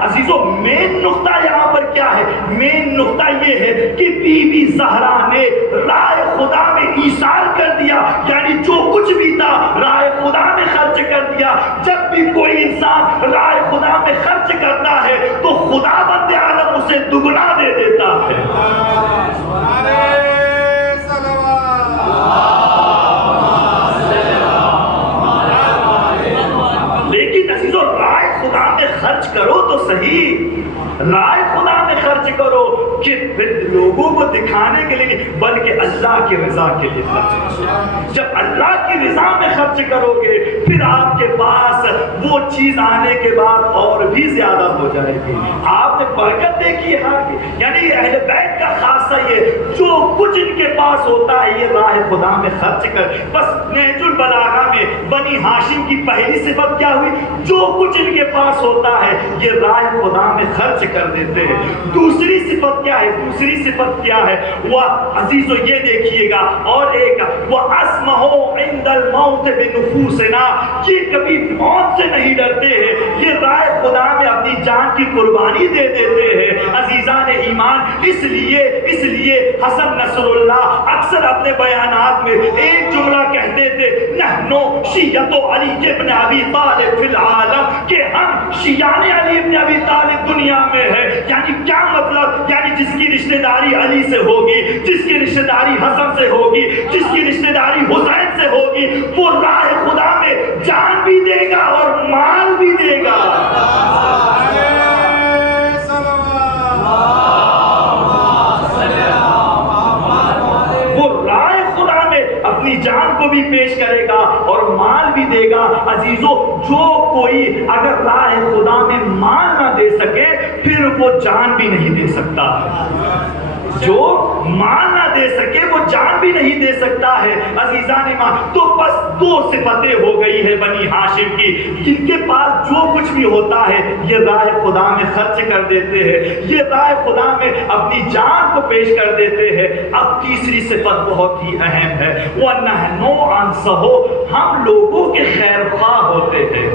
عزیزو مین نقطہ یہاں پر کیا ہے؟ مین نقطہ یہ ہے کہ بی بی زہرا نے رائے خدا میں ایثار کر دیا، یعنی جو کچھ بھی تھا رائے خدا میں خرچ کر دیا۔ جب بھی کوئی انسان رائے خدا میں خرچ کرتا ہے تو خدا بند عالم اسے دگنا دے دیتا ہے۔ لیکن عزیزو رائے خدا میں خرچ کرو تو صحیح، رائے خدا میں خرچ کرو کہ پھر لوگوں کو دکھانے کے لیے بلکہ اللہ کی رضا کے لیے خرچ کرو۔ جب اللہ کی رضا میں خرچ کرو گے پھر آپ کے پاس وہ چیز آنے کے بعد اور بھی زیادہ ہو جائے گی۔ آپ نے برکت دیکھی ہے، یعنی اہل بیت کا خاصہ یہ جو کچھ ان کے پاس ہوتا ہے یہ راہ خدا میں خرچ کر۔ بس نہج البلاغہ میں بنی ہاشم کی پہلی صفت کیا ہوئی؟ جو کچھ ان کے پاس ہوتا ہے یہ راہ خدا میں خرچ کر دیتے ہیں۔ دوسری صفت کیا ہے؟ دوسری صفت کیا ہے؟ وہ عزیزو یہ دیکھیے گا، اور ایک وَأَسْمَهُ عِنْدَ الْمَوْتِ بِنُفُوسِنَا، یہ کبھی موت سے نہیں ڈرتے ہیں، یہ رائے خدا میں اپنی جان کی قربانی دے دیتے ہیں۔ عزیزان ایمان، اس لیے حسن نصر اللہ اکثر اپنے بیانات میں ایک جملہ کہتے تھے، نحنو شیعۃ علی ابن ابی طالب فی العالم، کہ ہم شیعان علی ابن ابی طالب دنیا میں ہے۔ یعنی کیا مطلب؟ یعنی جس کی رشتہ داری علی سے ہوگی، جس کی رشتہ داری حسن سے ہوگی، جس کی رشتہ داری حسین سے ہوگی، وہ راہ خدا میں جان بھی دے گا اور مال بھی دے گا۔ اپنی جان کو بھی پیش کرے گا اور مال بھی دے گا۔ عزیزو جو کوئی اگر راہ خدا میں مال نہ دے سکے پھر وہ جان بھی نہیں دے سکتا، جو مال نہ دے سکے وہ جان بھی نہیں دے سکتا ہے۔ عزیزان ایمان، تو بس دو صفتیں ہو گئی ہے بنی ہاشم کی، جن کے پاس جو کچھ بھی ہوتا ہے یہ راہ خدا میں خرچ کر دیتے ہیں، یہ راہ خدا میں اپنی جان کو پیش کر دیتے ہیں۔ اب تیسری صفت بہت ہی اہم ہے، وَنَحْنُ أَنْصَحُ، ہم لوگوں کے خیر خواہ ہوتے ہیں،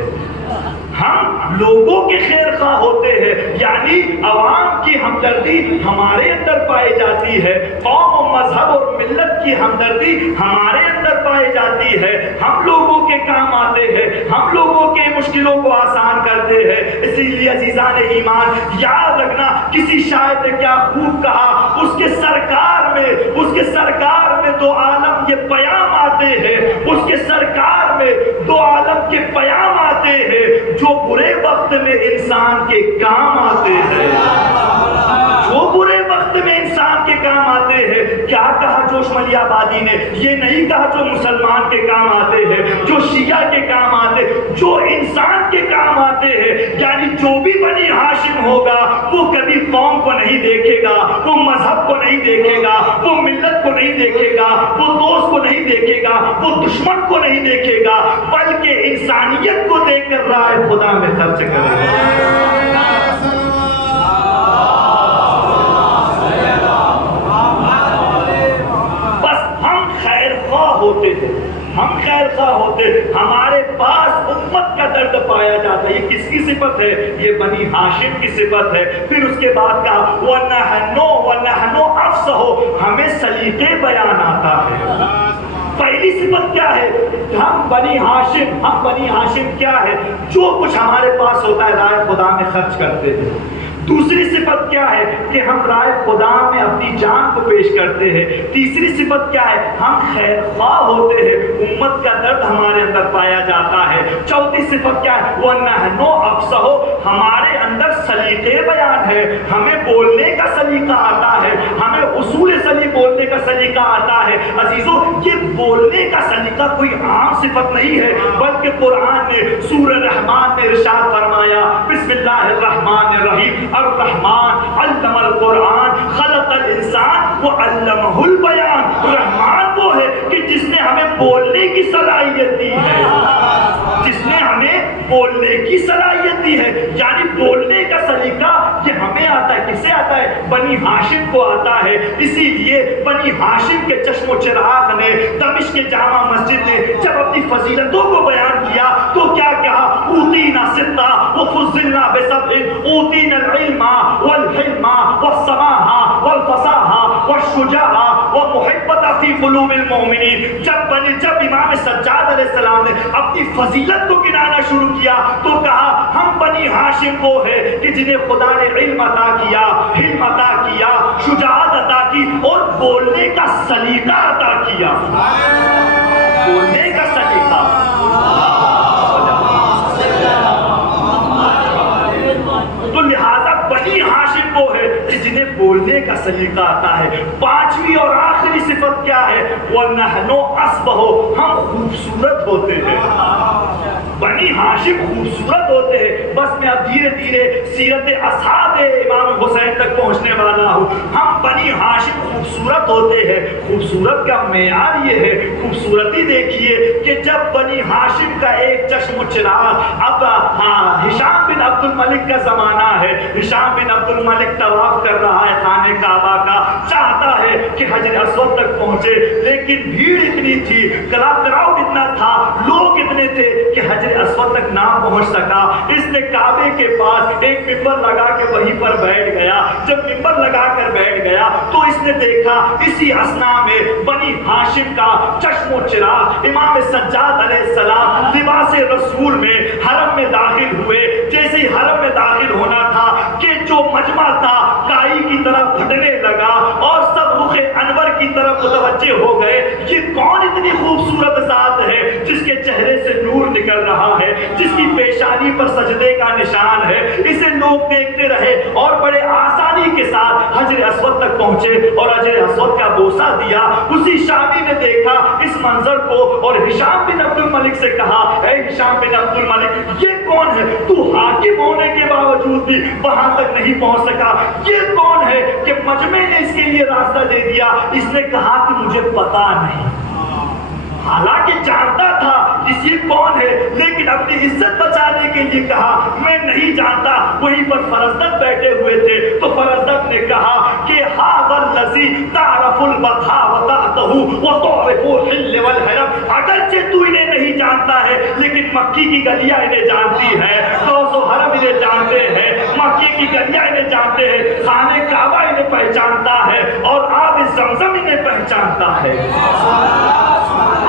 ہم لوگوں کے خیر خواہ ہوتے ہیں، یعنی عوام کی ہمدردی ہمارے اندر پائی جاتی ہے، قوم و مذہب اور ملت کی ہمدردی ہمارے اندر پائی جاتی ہے، ہم لوگوں کے کام آتے ہیں، ہم لوگوں کے مشکلوں کو آسان کرتے ہیں۔ اسی لیے عزیزان ایمان یاد رکھنا، کسی شاعر نے کیا خوب کہا، اس کے سرکار میں دو عالم یہ پیام آتے ہیں، اس کے سرکار میں دو عالم کے پیام آتے ہیں جو برے وقت میں انسان کے کام آتے ہیں، جو برے وقت میں انسان کے کام آتے ہیں۔ کیا کہا جوش ملی آبادی نے؟ یہ نہیں کہا جو مسلمان کے کام آتے ہیں، جو شیعہ کے کام آتے، جو انسان کے کام آتے ہیں، یعنی جو بھی بنی ہاشم ہوگا وہ کبھی قوم کو نہیں دیکھے گا، وہ مذہب کو نہیں دیکھے گا، وہ ملت کو نہیں دیکھے گا، وہ دوست کو نہیں دیکھے گا، وہ دشمن کو نہیں دیکھے گا، بلکہ انسانیت کو دیکھ کر راہ خدا میں خرچ کرے گا۔ ہم خیر خواہ ہوتے، ہمارے پاس امت کا درد پایا جاتا ہے۔ یہ کس کی صفت ہے؟ یہ بنی ہاشم کی صفت ہے۔ پھر اس کے بعد کہا وَنَحْنُ أَفْصَحُ، ہمیں سلیقے بیان آتا ہے۔ پہلی صفت کیا ہے؟ ہم بنی ہاشم کیا ہے؟ جو کچھ ہمارے پاس ہوتا ہے راہ خدا میں خرچ کرتے ہیں۔ دوسری صفت کیا ہے؟ کہ ہم راہ خدا میں اپنی جان کو پیش کرتے ہیں۔ تیسری صفت کیا ہے؟ ہم خیر خواہ ہوتے ہیں، امت کا درد ہمارے اندر پایا جاتا ہے۔ چوتھی صفت کیا ہے؟ وَنَحْنُ أَفْصَحُ، ہمارے اندر سلیقے بیان ہے، ہمیں بولنے کا سلیقہ آتا ہے، ہمیں اصول بولنے کا سلیقہ آتا ہے۔ عزیزو یہ بولنے کا سلیقہ کوئی عام صفت نہیں ہے، بلکہ قرآن نے سورہ رحمان میں ارشاد فرمایا، بسم اللہ الرحمن الرحیم، الرحمن علم القرآن خلق الانسان وعلمہ البیان۔ رحمان وہ ہے کہ جس نے ہمیں بولنے کی صلاحیت دی ہے، جس نے ہمیں بولنے کی صلاحیت دی ہے، یعنی بولنے کا سلیقہ یہ ہمیں آتا ہے. کسے آتا ہے؟ بنی ہاشم کو آتا ہے. اسی لیے بنی ہاشم کے چشم و چراغ نے دمشق کے جامع مسجد نے جب اپنی فضیلتوں کو بیان کیا تو کیا کہا؟ اوتینا ستا وفضلنا بسبع، اوتینا العلم والحلم والسماح والفصاح والشجاع والمحبت فی قلوب المؤمنین. جب امام سجاد علیہ السلام نے اپنی فضیلت کو گنانا شروع کیا تو کہا ہم بنی ہاشم کو ہے کہ جنہیں خدا نے علم عطا کیا، حلم عطا کیا، شجاعت عطا کی اور بولنے کا سلیقہ عطا کیا. بولنے کا سلیقہ. تو لہذا بنی ہاشم وہ ہے کہ جنہیں بولنے کا سلیقہ آتا ہے. پانچویں اور آخری صفت کیا ہے؟ وَنَحْنُ أَصْبَحُ، ہم خوبصورت ہوتے ہیں. بنی ہاشم خوبصورت ہوتے ہیں. بس میں اب دھیرے دھیرے سیرت اصحاب امام حسین تک پہنچنے والا ہوں. ہم بنی ہاشم خوبصورت ہوتے ہیں. خوبصورت کا معیار یہ ہے، خوبصورتی دیکھیے کہ جب بنی ہاشم کا ایک چشم و چراغ، اب ہشام بن عبد الملک کا زمانہ ہے. ہشام بن عبد الملک طواف کر رہا ہے خانہ کعبہ کا، چاہتا ہے کہ حجر اسود تک پہنچے، لیکن بھیڑ اتنی تھی، کراؤڈ اتنا تھا، لوگ اتنے تھے کہ حجر اسود تک نہ پہنچ سکا. اس نے کعبے کے پاس ایک ممبر لگا کے وہیں پر بیٹھ گیا. جب ممبر لگا کر بیٹھ گیا تو اس نے دیکھا اسی اثنا میں بنی ہاشم کا چشم و چراغ امام سجاد علیہ السلام لباس رسول میں حرم میں داخل ہوئے. جیسے ہی حرم میں داخل ہونا تھا کہ جو مجمع تھا کائی کی طرف پھٹنے لگا اور سب رخ انور کی طرف متوجہ ہو گئے. یہ کون اتنی خوبصورت ذات ہے جس کے چہرے سے نور نکل رہا ہے، جس کی پیشانی پر سجدے کا نشان ہے؟ اسے لوگ دیکھتے رہے اور بڑے آسانی کے ساتھ حجر اسود تک پہنچے اور حجر اسود کا بوسہ دیا. اسی شامی نے دیکھا اس منظر کو اور ہشام بن عبد الملک سے کہا، اے ہشام بن عبد الملک، یہ کون ہے؟ تو حاکم ہونے کے باوجود بھی وہاں تک نہیں پہنچ سکا. یہ کون ہے کہ مجمع نے اس کے لیے راستہ دے دیا؟ اس نے کہا کہ مجھے پتا نہیں. حالانکہ جانتا تھا اس یہ کون ہے، لیکن اپنی عزت بچانے کے لیے کہا میں نہیں جانتا. وہیں پر فرزدق بیٹھے ہوئے تھے تو فرزدق نے کہا کہ هذا الذي تعرف البطحاء وتعته وتعرف الحل والحرم. اگرچہ تو انہیں نہیں جانتا ہے لیکن مکی کی گلیاں انہیں جانتی ہے، کوس و حرم انہیں جانتے ہیں، مکی کی گلیاں انہیں جانتے ہیں، خانہ کعبہ انہیں پہچانتا ہے اور آب زمزم انہیں پہچانتا ہے.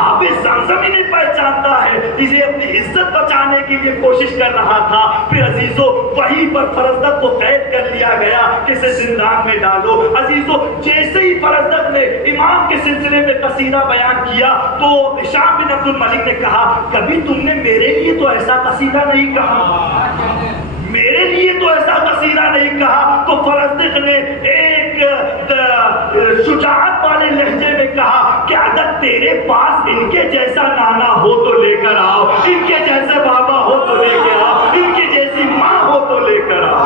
آب زمزم ہی نہیں پہچانتا ہے. اسے اپنی عزت بچانے کے لیے کوشش کر رہا تھا. پھر عزیزو وہیں پر فرزدق کو قید کر لیا گیا کہ اسے زندان میں ڈالو. عزیزو جیسے ہی فرزدق نے امام کے سلسلے میں قصیدہ بیان کیا تو ہشام بن عبد الملک نے کہا کبھی تم نے میرے لیے تو ایسا قصیدہ نہیں کہا، میرے لیے تو ایسا قصیدہ نہیں کہا. تو فرزدق نے ایک شجاعت والے لہجے میں کہا کہ اگر تیرے پاس ان کے جیسا نانا ہو تو لے کر آؤ، ان کے جیسے بابا ہو تو لے کے آؤ، ان کی جیسی ماں ہو تو لے کر آؤ.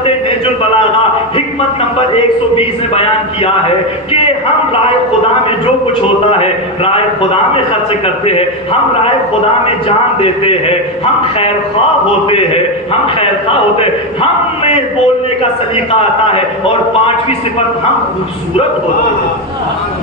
نہج البلاغہ حکمت نمبر 120 میں بیان کیا ہے کہ ہم رائے خدا میں جو کچھ ہوتا ہے رائے خدا میں خرچ کرتے ہیں، ہم رائے خدا میں جان دیتے ہیں، ہم خیر خواہ ہوتے ہیں، ہم خیر خواہ ہوتے ہیں، ہم میں بولنے کا سلیقہ آتا ہے. اور پانچویں صفت ہم خوبصورت ہوتے ہیں،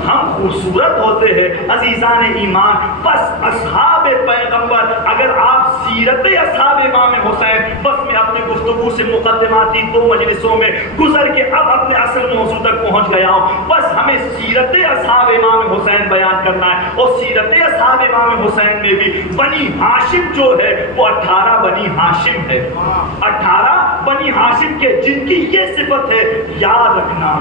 ہم خوبصورت ہوتے ہیں. عزیزان ایمان، بس اصحاب پیغمبر، اگر آپ سیرت اصحاب امام حسین، بس میں اپنے گفتگو سے مقدماتی 2 مجلسوں میں گزر کے اب اپنے اصل موضوع تک پہنچ گیا ہوں. بس ہمیں سیرت اصحاب امام حسین بیان کرنا ہے. اور سیرت اصحاب امام حسین میں بھی بنی ہاشم جو ہے وہ 18 بنی ہاشم ہے. 18 بنی ہاشم کے جن کی یہ صفت ہے، یاد رکھنا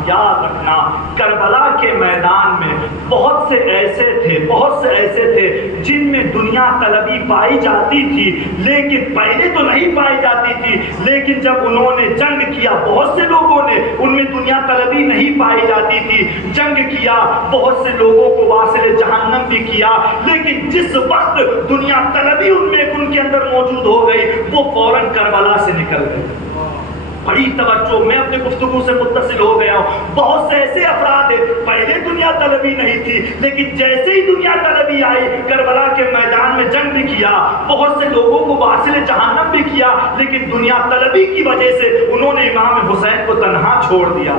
کربلا کے میدان میں بہت سے ایسے تھے جن میں دنیا طلبی پائی جاتی تھی، لیکن پہلے تو نہیں پائی جاتی تھی، لیکن جب انہوں نے جنگ کیا، بہت سے لوگوں نے، ان میں دنیا طلبی نہیں پائی جاتی تھی، جنگ کیا، بہت سے لوگوں کو واصل جہنم بھی کیا، لیکن جس وقت دنیا طلبی ان کے اندر موجود ہو گئی، وہ فوراً کربلا سے نکل گئے۔ بڑی توجہ، میں اپنے گفتگو سے متصل ہو گیا ہوں۔ بہت سے ایسے افراد ہیں، پہلے دنیا طلبی نہیں تھی، لیکن جیسے ہی دنیا طلبی آئی، کربلا کے میدان میں جنگ بھی کیا، بہت سے لوگوں کو واصل جہنم بھی کیا، لیکن دنیا طلبی کی وجہ سے انہوں نے امام حسین کو تنہا چھوڑ دیا۔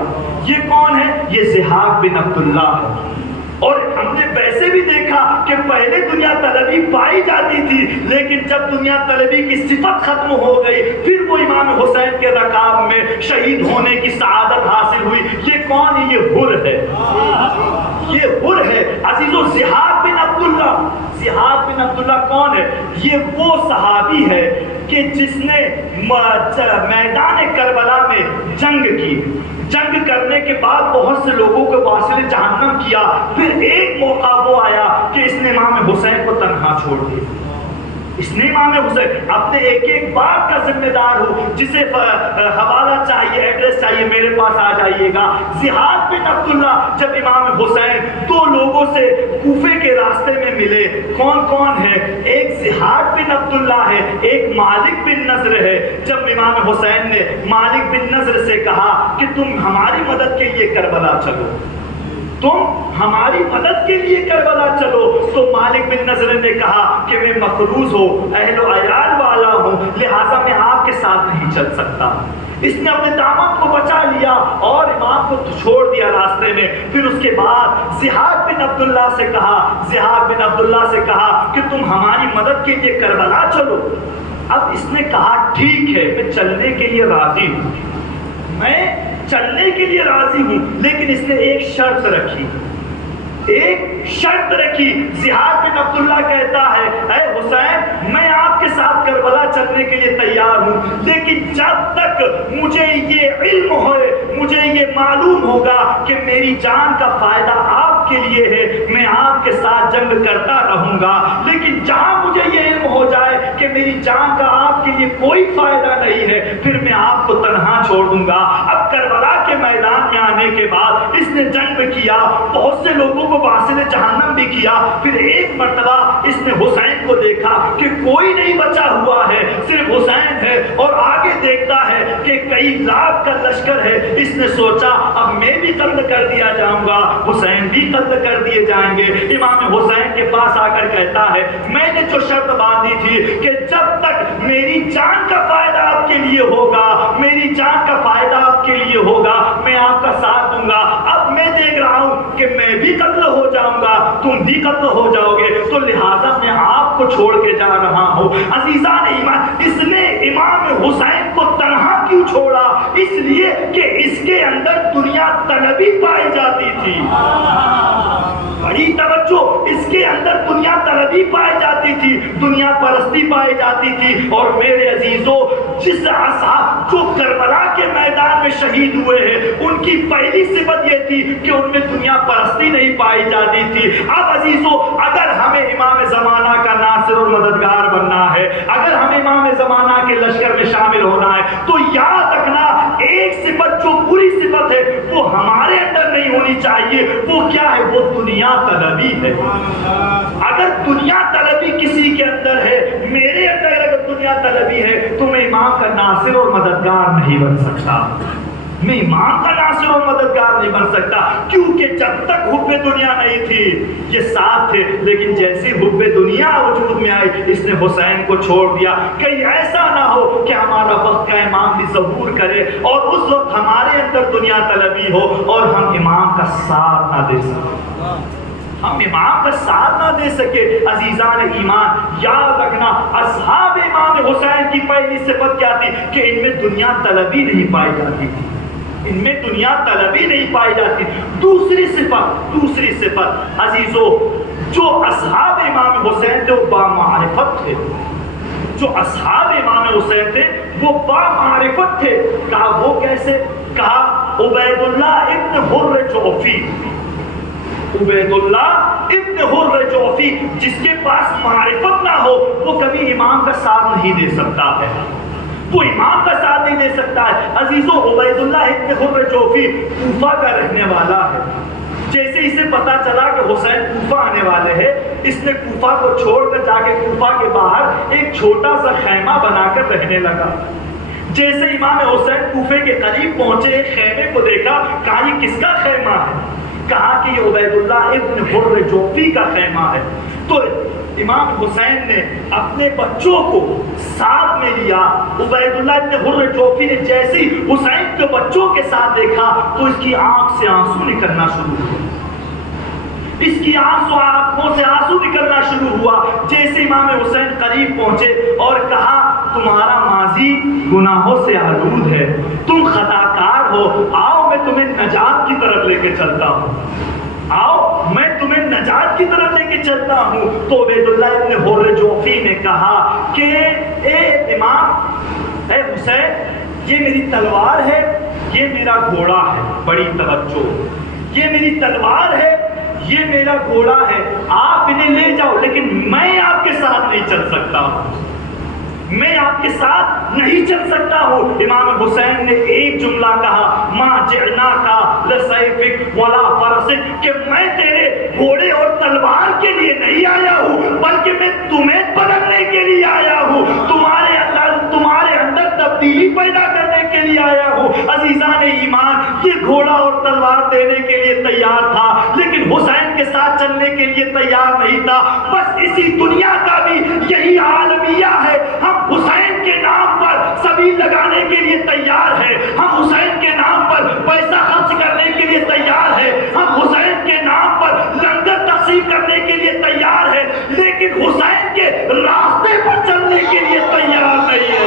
یہ کون ہے؟ یہ ضحاک بن عبداللہ ہے۔ اور ہم نے ویسے بھی دیکھا کہ پہلے دنیا طلبی پائی جاتی تھی، لیکن جب دنیا طلبی کی صفت ختم ہو گئی، پھر وہ امام حسین کے رکاب میں شہید ہونے کی سعادت حاصل ہوئی۔ یہ کون ہے؟ یہ حر ہے، یہ حر ہے عزیزو، ضحاک بن عبداللہ۔ ضحاک بن عبداللہ کون ہے؟ یہ وہ صحابی ہے کہ جس نے میدان کربلا میں جنگ کی، جنگ کرنے کے بعد بہت سے لوگوں کو واصل جہنم کیا، پھر ایک موقع وہ آیا کہ اس نے امام حسین کو تنہا چھوڑ دیا۔ اس نے امام حسین، اپنے ایک بات کا ذمہ دار ہو، جسے حوالہ چاہیے، ایڈریس چاہیے، میرے پاس آ جائیے گا۔ ضحاک بن عبداللہ جب امام حسین دو لوگوں سے کوفے کے راستے میں ملے، کون ہے؟ ایک ضحاک بن عبداللہ ہے، ایک مالک بن نضر ہے۔ جب امام حسین نے مالک بن نضر سے کہا کہ تم ہماری مدد کے لیے کربلا چلو، تم ہماری مدد کے لیے کربلا چلو، تو مالک بن نضر نے کہا کہ میں مقروض ہوں، اہل و عیال والا ہوں، لہٰذا میں آپ کے ساتھ نہیں چل سکتا۔ اس نے اپنے داماد کو بچا لیا اور امام کو چھوڑ دیا راستے میں۔ پھر اس کے بعد ضحاک بن عبداللہ سے کہا کہ تم ہماری مدد کے لیے کربلا چلو۔ اب اس نے کہا ٹھیک ہے، میں چلنے کے لیے راضی ہوں، لیکن اس نے ایک شرط رکھی۔ ضحاک بن عبداللہ کہتا ہے، اے حسین، میں آپ کے ساتھ کربلا چلنے کے لیے تیار ہوں، لیکن جب تک مجھے یہ علم ہوئے، مجھے یہ معلوم ہوگا کہ میری جان کا فائدہ آپ کے لیے ہے، میں آپ کے ساتھ جنگ کرتا رہوں گا، لیکن جہاں مجھے یہ علم ہو جائے کہ میری جان کا آپ کے لیے کوئی فائدہ نہیں ہے، پھر میں آپ کو تنہا چھوڑ دوں گا۔ اب کربلا کے میدان میں آنے کے بعد اس نے جنگ کیا، بہت سے لوگوں کو واصل جہنم بھی کیا۔ پھر ایک مرتبہ اس نے حسین کو دیکھا کہ کوئی نہیں بچا ہوا ہے، صرف حسین ہے، اور آگے دیکھتا ہے کہ کئی لاکھ کا لشکر ہے۔ اس نے سوچا اب میں بھی قتل کر دیا جاؤں گا، حسین بھی قتل کر دیے جائیں گے۔ امام حسین کے پاس آ کر کہتا ہے، میں نے جو شرط باندھی تھی کہ جب تک میری جان کا فائدہ آپ کے لیے ہوگا، میری جان کا فائدہ آپ کے لیے ہوگا، میں آپ کا ساتھ دوں گا۔ اب میں دیکھ رہا ہوں کہ میں بھی قتل ہو جاؤں گا، تم بھی قتل ہو جاؤ گے، تو لہٰذا میں آپ کو چھوڑ کے جا رہا ہوں۔ عزیزان ایمان، اس نے امام حسین کو تنہا کیوں چھوڑا؟ اس لیے کہ اس کے اندر دنیا طلبی پائی جاتی تھی۔ بڑی توجہ، اس کے اندر دنیا طلبی پائی جاتی تھی، دنیا پرستی پائی جاتی تھی۔ اور میرے عزیزوں، جس اصحاب جو کربلا کے میدان میں شہید ہوئے ہیں، ان کی پہلی صفت یہ تھی کہ ان میں دنیا پرستی نہیں پائی جاتی تھی۔ اب عزیزوں، اگر ہمیں امام زمانہ کا ناصر اور مددگار بننا ہے، اگر ہمیں امام زمانہ کے لشکر میں شامل ہونا ہے، تو یاد رکھنا ایک صفت جو بری صفت ہے وہ ہمارے اندر نہیں ہونی چاہیے۔ وہ کیا ہے؟ وہ دنیا طلبی ہے۔ اگر دنیا طلبی کسی کے اندر ہے، میرے اندر اگر دنیا طلبی ہے، تو میں امام کا ناصر اور مددگار نہیں بن سکتا، میں امام کا ناصر اور مددگار نہیں بن سکتا، کیونکہ جب تک حب دنیا نہیں تھی یہ ساتھ تھے، لیکن جیسے حب دنیا وجود میں آئی اس نے حسین کو چھوڑ دیا۔ کہیں ایسا نہ ہو کہ ہمارا وقت کا امام بھی ظہور کرے اور اس وقت ہمارے اندر دنیا طلبی ہو اور ہم امام کا ساتھ نہ دے سکے، عزیزان ایمان یاد رکھنا، اصحاب امام حسین کی پہلی صفت کیا تھی؟ کہ ان میں دنیا طلبی نہیں پائی جاتی تھی، ان میں دنیا طلبی نہیں پائی جاتی۔ دوسری صفت عزیزو، جو اصحاب امام حسین تھے وہ بامعرفت تھے، جو اصحاب امام حسین تھے وہ بامعرفت تھے. کہا وہ کیسے؟ کہا عبید اللہ ابن حر جوفی، عبید اللہ ابن حر جوفی جس کے پاس معرفت نہ ہو وہ کبھی امام کا ساتھ نہیں دے سکتا ہے، وہ امام کا ساتھ نہیں دے سکتا ہے. عزیزو عبید اللہ ابن حر جوفی کوفہ کا رہنے والا ہے. جیسے اسے پتا چلا کہ حسین کوفہ آنے والے ہیں، اس نے کوفہ کو چھوڑ کر جا کے کوفہ کے باہر ایک چھوٹا سا خیمہ بنا کر رہنے لگا. جیسے امام حسین کوفے کے قریب پہنچے ایک خیمے کو دیکھا، کہا یہ کس کا خیمہ ہے؟ کہا کہ یہ عبید اللہ ابن حر جوفی کا خیمہ ہے. تو امام حسین نے اپنے بچوں کو ساتھ میں لیا. عبید اللہ ابن حر جوفی نے جیسے ہی حسین کے بچوں کے ساتھ دیکھا تو اس کی آنکھ سے آنسو نکلنا شروع ہوا، اس کی آنکھوں سے آنسو نکلنا شروع ہوا. جیسے امام حسین قریب پہنچے اور کہا تمہارا ماضی گناہوں سے آلود ہے، تم خطا کار ہو، آؤ میں تمہیں نجات کی طرف لے کے چلتا ہوں، آؤ میں تمہیں نجات کی طرف لے کے چلتا ہوں. تو عبید اللہ ابن حر جوفی نے کہا کہ اے امام، اے حسین، یہ میری تلوار ہے، یہ میرا گھوڑا ہے. بڑی توجہ، یہ میری تلوار ہے، یہ میرا گھوڑا ہے، آپ انہیں لے جاؤ، لیکن میں آپ کے ساتھ نہیں چل سکتا ہوں، میں آپ کے ساتھ نہیں چل سکتا ہوں. امام حسین نے ایک جملہ کہا، ما جعناکا لسیفک ولا فرسک، کہ میں تیرے گھوڑے اور تلوار کے لیے نہیں آیا ہوں بلکہ میں تمہیں بدلنے کے لیے آیا ہوں، تمہارے اندر تبدیلی پیدا کرنے کے لیے آیا ہوں. عزیزان ایمان، یہ گھوڑا اور تلوار دینے کے لیے تیار تھا لیکن حسین کے ساتھ چلنے کے لیے تیار نہیں تھا. بس اسی دنیا کا بھی یہی عالمیہ ہے، ہم حسین کے نام پر سبیل لگانے کے لیے تیار ہے، ہم حسین کے نام پر پیسہ خرچ کرنے کے لیے تیار ہے، ہم حسین کے نام پر لنگر تقسیم کرنے کے لیے تیار ہے، لیکن حسین کے راستے پر چلنے کے لیے تیار نہیں ہے.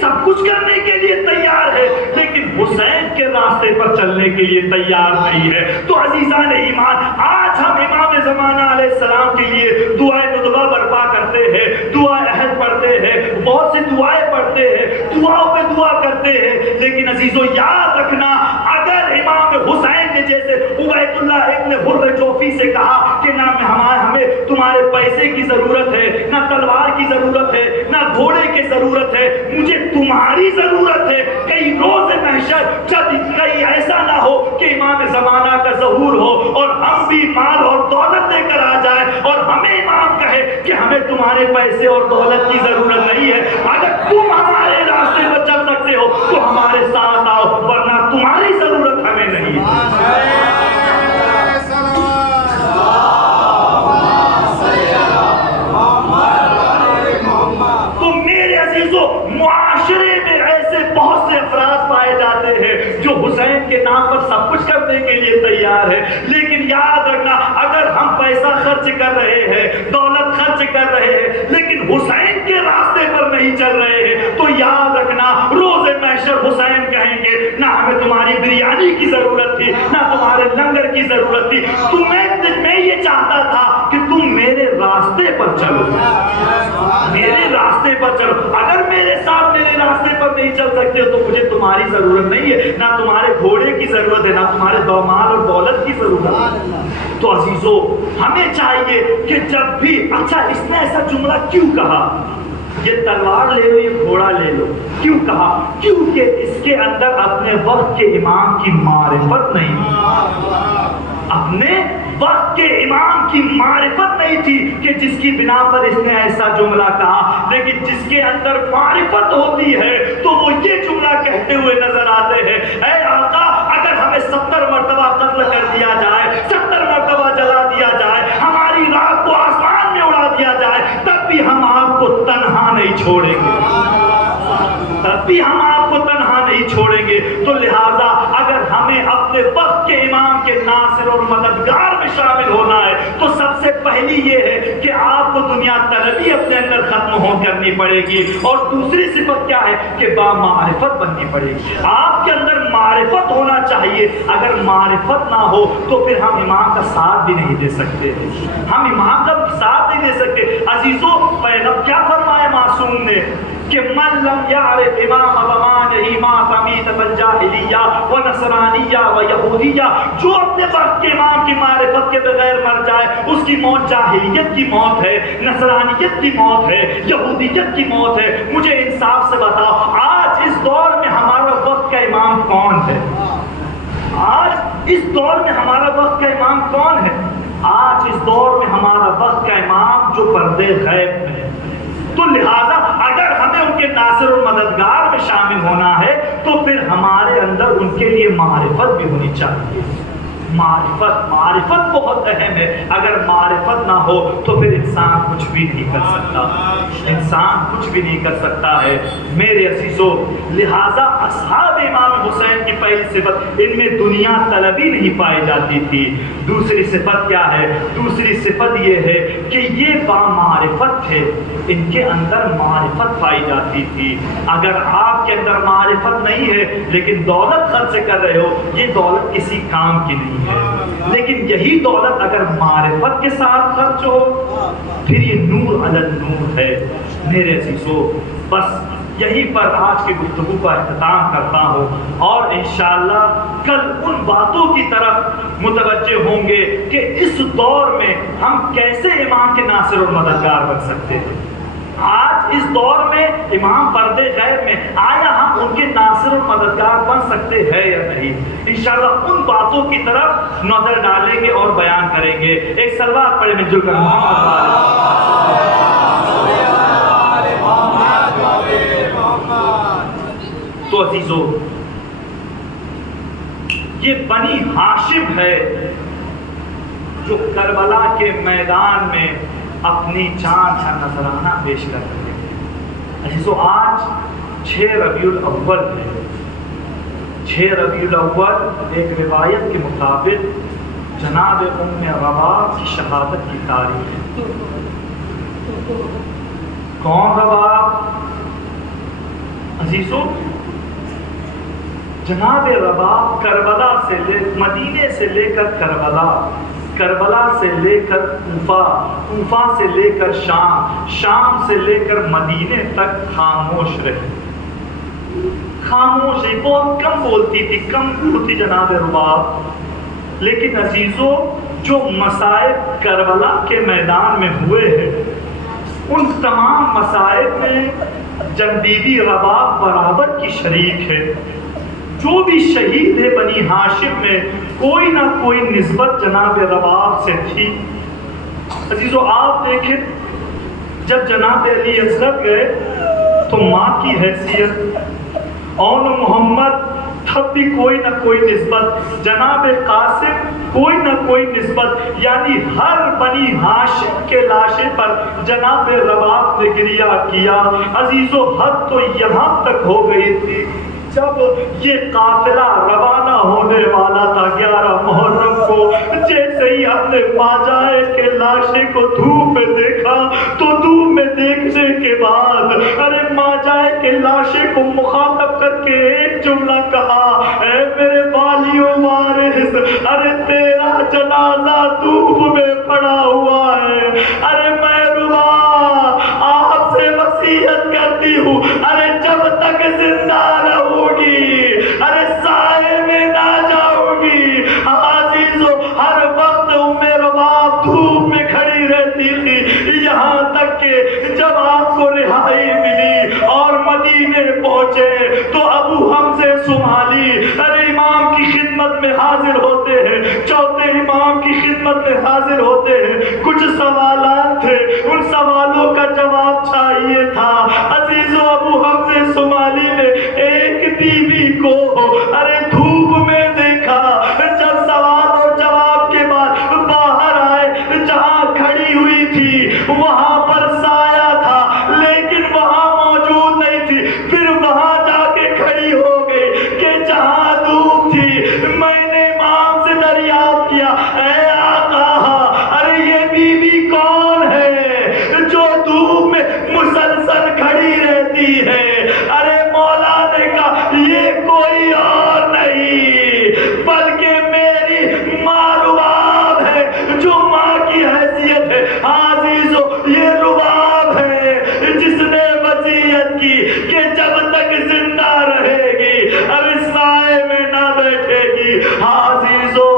سب کچھ کرنے کے لیے تیار ہے لیکن حسین کے راستے پر چلنے کے لیے تیار نہیں ہے. تو عزیزان ایمان، آج ہم امام زمانہ علیہ السلام کے لیے دعائے ندبہ برپا کرتے ہیں، دعائے عہد پڑھتے ہیں، بہت سی دعائیں پڑھتے ہیں، دعاؤں پہ دعا کرتے ہیں، لیکن عزیزو یاد رکھنا، اگر امام حسین نے جیسے عبید اللہ ابن حر جوفی سے کہا کہ نہ ہمیں تمہارے پیسے کی ضرورت ہے، نہ تلوار کی ضرورت ہے، نہ گھوڑے کی ضرورت ہے، مجھے تمہاری ضرورت ہے. کئی روز محشر جب کہیں ایسا نہ ہو کہ امام زمانہ کا ظہور ہو اور ہم بھی مال اور دولت لے کر آ جائیں اور ہمیں امام کہے کہ ہمیں تمہارے پیسے اور دولت کی ضرورت نہیں ہے، اگر تم ہمارے راستے پر چل سکتے ہو تو ہمارے ساتھ آؤ، ورنہ تمہاری ضرورت ہمیں نہیں ہے. معاشرے میں ایسے بہت سے افراد پائے جاتے ہیں جو حسین کے نام پر سب کچھ کرنے کے لیے تیار ہے، لیکن یاد رکھنا، اگر ہم پیسہ خرچ کر رہے ہیں، دولت خرچ کر رہے ہیں، لیکن حسین کے راستے پر نہیں چل رہے ہیں، تو یاد رکھنا روز محشر حسین کہیں گے نہ ہمیں تمہاری بریانی کی ضرورت تھی، نہ تمہارے لنگر کی ضرورت تھی، میں یہ چاہتا تھا کہ تم میرے راستے پر چلو، میرے راستے پر چلو. اگر میرے ساتھ میرے راستے پر نہیں چل سکتے ہو تو مجھے تمہاری ضرورت نہیں ہے، نہ تمہارے گھوڑے کی ضرورت ہے، نہ تمہارے مال اور دولت کی ضرورت ہے. تو عزیزو، ہمیں چاہیے کہ جب بھی، اچھا اس نے ایسا جملہ کیوں کہا، یہ تلوار لے لو، یہ گھوڑا لے لو، کیوں کہا؟ کیونکہ اس کے اندر اپنے وقت کے امام کی معرفت نہیں تھی، اپنے وقت کے امام کی معرفت نہیں تھی کہ جس کی بنا پر اس نے ایسا جملہ کہا. لیکن جس کے اندر معرفت ہوتی ہے تو وہ یہ جملہ کہتے ہوئے نظر آتے ہیں، اے آقا، اگر ہمیں 70 مرتبہ قتل کر دیا جائے، 70 مرتبہ جلا دیا جائے، ہماری راہ کو آسمان میں اڑا دیا جائے، تب بھی ہم آپ کو تنہا نہیں چھوڑیں گے، تب بھی ہم آپ کو تنہا نہیں نہیں چھوڑیں گے. تو لہٰذا اگر ہمیں اپنے وقت کے امام کے ناصر اور مددگار میں شامل ہونا ہے تو سب سے پہلی یہ ہے کہ آپ کو دنیا طلبی اپنے اندر ختم کرنی پڑے گی, اور دوسری صفت کیا ہے کہ با معرفت بننی پڑے گی. آپ کے اندر معرفت ہونا چاہیے. اگر معرفت نہ ہو تو پھر ہم امام کا ساتھ بھی نہیں دے سکتے, ہم امام کا ساتھ نہیں دے سکتے. عزیزو, پیغمبر کیا فرمایا معصوم نے کہ من لم یعرف امام زمانہ مات میتۃ الجاہلیہ و نصرانیہ و یہودیہ, جو اپنے وقت کے امام کی معرفت کے بغیر مر جائے اس کی موت جاہلیت کی موت ہے, نصرانیت کی موت ہے, یہودیت کی موت ہے. مجھے انصاف سے بتاؤ, آج اس دور میں ہمارا وقت کا امام کون ہے؟ آج اس دور میں ہمارا وقت کا امام کون ہے؟ آج اس دور میں ہمارا وقت کا امام جو پردے غیب میں ہے. تو لہٰذا اگر ہمیں ان کے ناصر اور مددگار میں شامل ہونا ہے تو پھر ہمارے اندر ان کے لیے معرفت بھی ہونی چاہیے. معرفت بہت اہم ہے. اگر معرفت نہ ہو تو پھر انسان کچھ بھی نہیں کر سکتا, انسان کچھ بھی نہیں کر سکتا ہے. میرے عزیزو, لہٰذا اصحاب امام حسین کی پہلی صفت, ان میں دنیا طلبی نہیں پائی جاتی تھی. دوسری صفت کیا ہے؟ دوسری صفت یہ ہے کہ یہ با معرفت تھے, ان کے اندر معرفت پائی جاتی تھی. اگر آپ کے اندر معرفت نہیں ہے لیکن دولت خرچ کر رہے ہو, یہ دولت کسی کام کی نہیں ہے. لیکن یہی دولت اگر معرفت کے ساتھ خرچ ہو پھر یہ نور علی النور ہے. میرے عزیزو, بس یہیں پر آج کی گفتگو کا اختتام کرتا ہوں, اور انشاءاللہ کل ان باتوں کی طرف متوجہ ہوں گے کہ اس دور میں ہم کیسے امام کے ناصر اور مددگار بن سکتے ہیں. آج اس دور میں امام پردے غیب میں, آیا ہم ان کے ناصر اور مددگار بن سکتے ہیں یا نہیں؟ انشاءاللہ ان باتوں کی طرف نظر ڈالیں گے اور بیان کریں گے. ایک صلوات پڑھیں مل جل کر تو عزیزو, یہ بنی ہاشم ہے جو کربلا کے میدان میں اپنی جان کا نذرانہ پیش کر رہے ہیں. عزیزو, آج 6 ربیع الاول ہے. 6 ربیع الاول ایک روایت کے مطابق جناب ام رباب کی شہادت کی تاریخ ہے. کون رباب؟ عزیزو, جناب رباب کربلا سے مدینے سے لے کر کربلا سے لے کر کوفہ سے لے کر شام سے لے کر مدینے تک خاموش رہی. خاموش ہی, بہت کم بولتی تھی, کم بولتی جناب رباب. لیکن عزیزو, جو مصائب کربلا کے میدان میں ہوئے ہیں ان تمام مصائب میں جن بی بی رباب برابر کی شریک ہے. جو بھی شہید ہے بنی ہاشم میں کوئی نہ کوئی نسبت جناب رباب سے تھی. عزیزو, آپ دیکھیں جب جناب علی اصغر گئے تو ماں کی حیثیت, اور محمد تب بھی کوئی نہ کوئی نسبت, جناب قاسم کوئی نہ کوئی نسبت, یعنی ہر بنی ہاشم کے لاشے پر جناب رباب نے گریہ کیا. عزیزو, حد تو یہاں تک ہو گئی تھی جب یہ قافلہ روانہ ہونے والا تھا 11 محرم کو, جیسے ہی اپنے ماجائے کے لاشے کو دھوپ میں دیکھا تو دھوپ میں دیکھنے کے بعد ارے ماجائے کے لاشے کو مخاطب کر کے ایک جملہ کہا, اے میرے والیو وارث, ارے تیرا جنازہ دھوپ میں پڑا ہوا ہے. ارے میں ربا آپ سے وصیت کرتی ہوں, ارے جب تک زندہ رہوں ارے سائے میں نہ جاؤ گی. عزیزو, ہر وقت ام رباب دھوپ میں کھڑی رہتی تھی, یہاں تک کہ جب آپ کو رہائی ملی اور مدینے پہنچے تو ابو حمزہ سمالی ارے امام کی خدمت میں حاضر ہوتے ہیں, چوتھے امام کی خدمت میں حاضر ہوتے ہیں. کچھ سوالات تھے, ان سوالوں کا جواب چاہیے تھا. عزیزو, ابو حمزہ سمالی نے ایک بیوی کو ارے دھوپ میں دیکھا, جب سوال اور جواب کے بعد باہر آئے, جہاں کھڑی ہوئی تھی وہاں پر سایہ تھا لیکن وہاں موجود نہیں تھی. پھر وہاں جا کے کھڑی ہو گئی, کی کہ جب تک زندہ رہے گی اب اس سائے میں نہ بیٹھے گی. عزیزو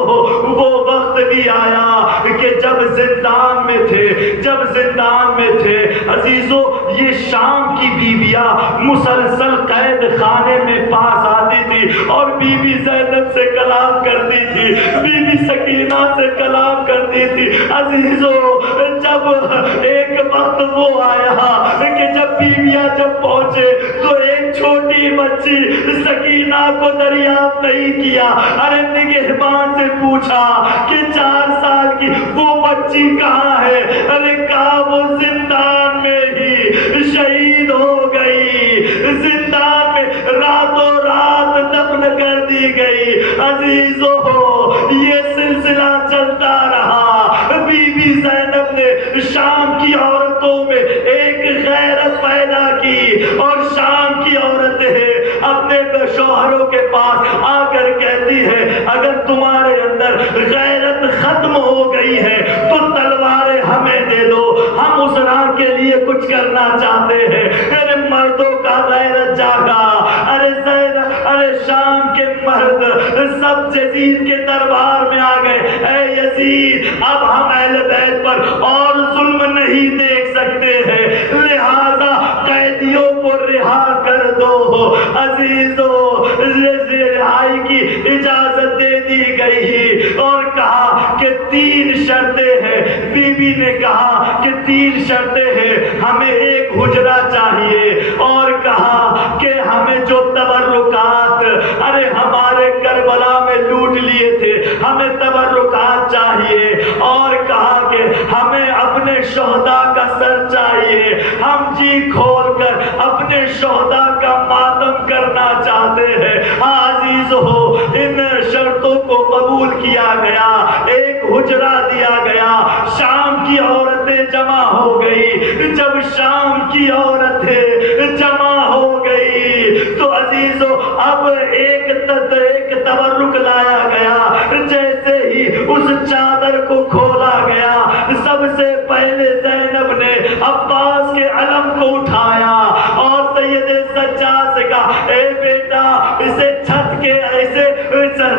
وہ وقت بھی آیا کہ جب زندان میں تھے عزیزو یہ شام کی بیویاں مسلسل قید خانے میں پاس آتی تھی اور بی بی زینب سے کلام کرتی تھی, بی بی سکینہ سے کلام کرتی تھی. عزیزو جب ایک وقت وہ آیا کہ جب بیویاں جب پہنچے تو ایک چھوٹی بچی سکینہ کو دریافت نہیں کیا. ارے نگہبان سے پوچھا کہ 4 سال کی وہ بچی کہاں ہے؟ ارے کہا وہ زندان میں ہی شہید ہو گئی, زندان میں راتوں رات دفن کر دی گئی. عزیزو یہ سلسلہ چلتا رہا. بی بی زینب نے شام کی عورتوں میں ایک غیرت پیدا کی اور شام کی عورتیں اپنے شوہروں کے پاس آ کر کہتی ہے اگر تمہارے اندر غیرت ختم ہو گئی ہے تو تلواریں ہمیں دے دو, ہم اس راہ کے لیے کچھ کرنا چاہتے ہیں. میرے مردوں کا غیرت جاگا. ارے شام کے مرد سب یزید کے دربار میں آ گئے. اے یزید اب ہم اہل بیت پر اور ظلم نہیں دیکھ سکتے ہیں, لہذا قیدیوں کو رہا کر دو. عزیزو رہائی کی اجازت دے دی گئی اور کہا کہ 3 شرطیں ہیں. بی بی نے کہا کہ 3 شرطیں ہیں, ہمیں ایک حجرہ چاہیے اور کہا کہ ہمیں جو تبرکات ارے ہمارے کربلا میں لوٹ لیے تھے ہمیں تبرکات چاہیے اور کہا کہ ہمیں اپنے شہداء کا سر چاہیے, ہم جی کھول کر اپنے شہداء کا ماتم کرنا چاہتے ہیں. عزیزو ان شرطوں کو قبول کیا گیا, ایک حجرہ دیا گیا. شام کی عورتیں جمع ہو گئی. جب شام کی عورتیں جمع ہو گئی تو عزیزو اب ایک تبرک لایا گیا. جیسے ہی اس چادر کو کھولا گیا سب سے پہلے زینب نے عباس کے علم کو اٹھایا اور سید سجاد سے کہا اے بیٹا اسے چھت کے ایسے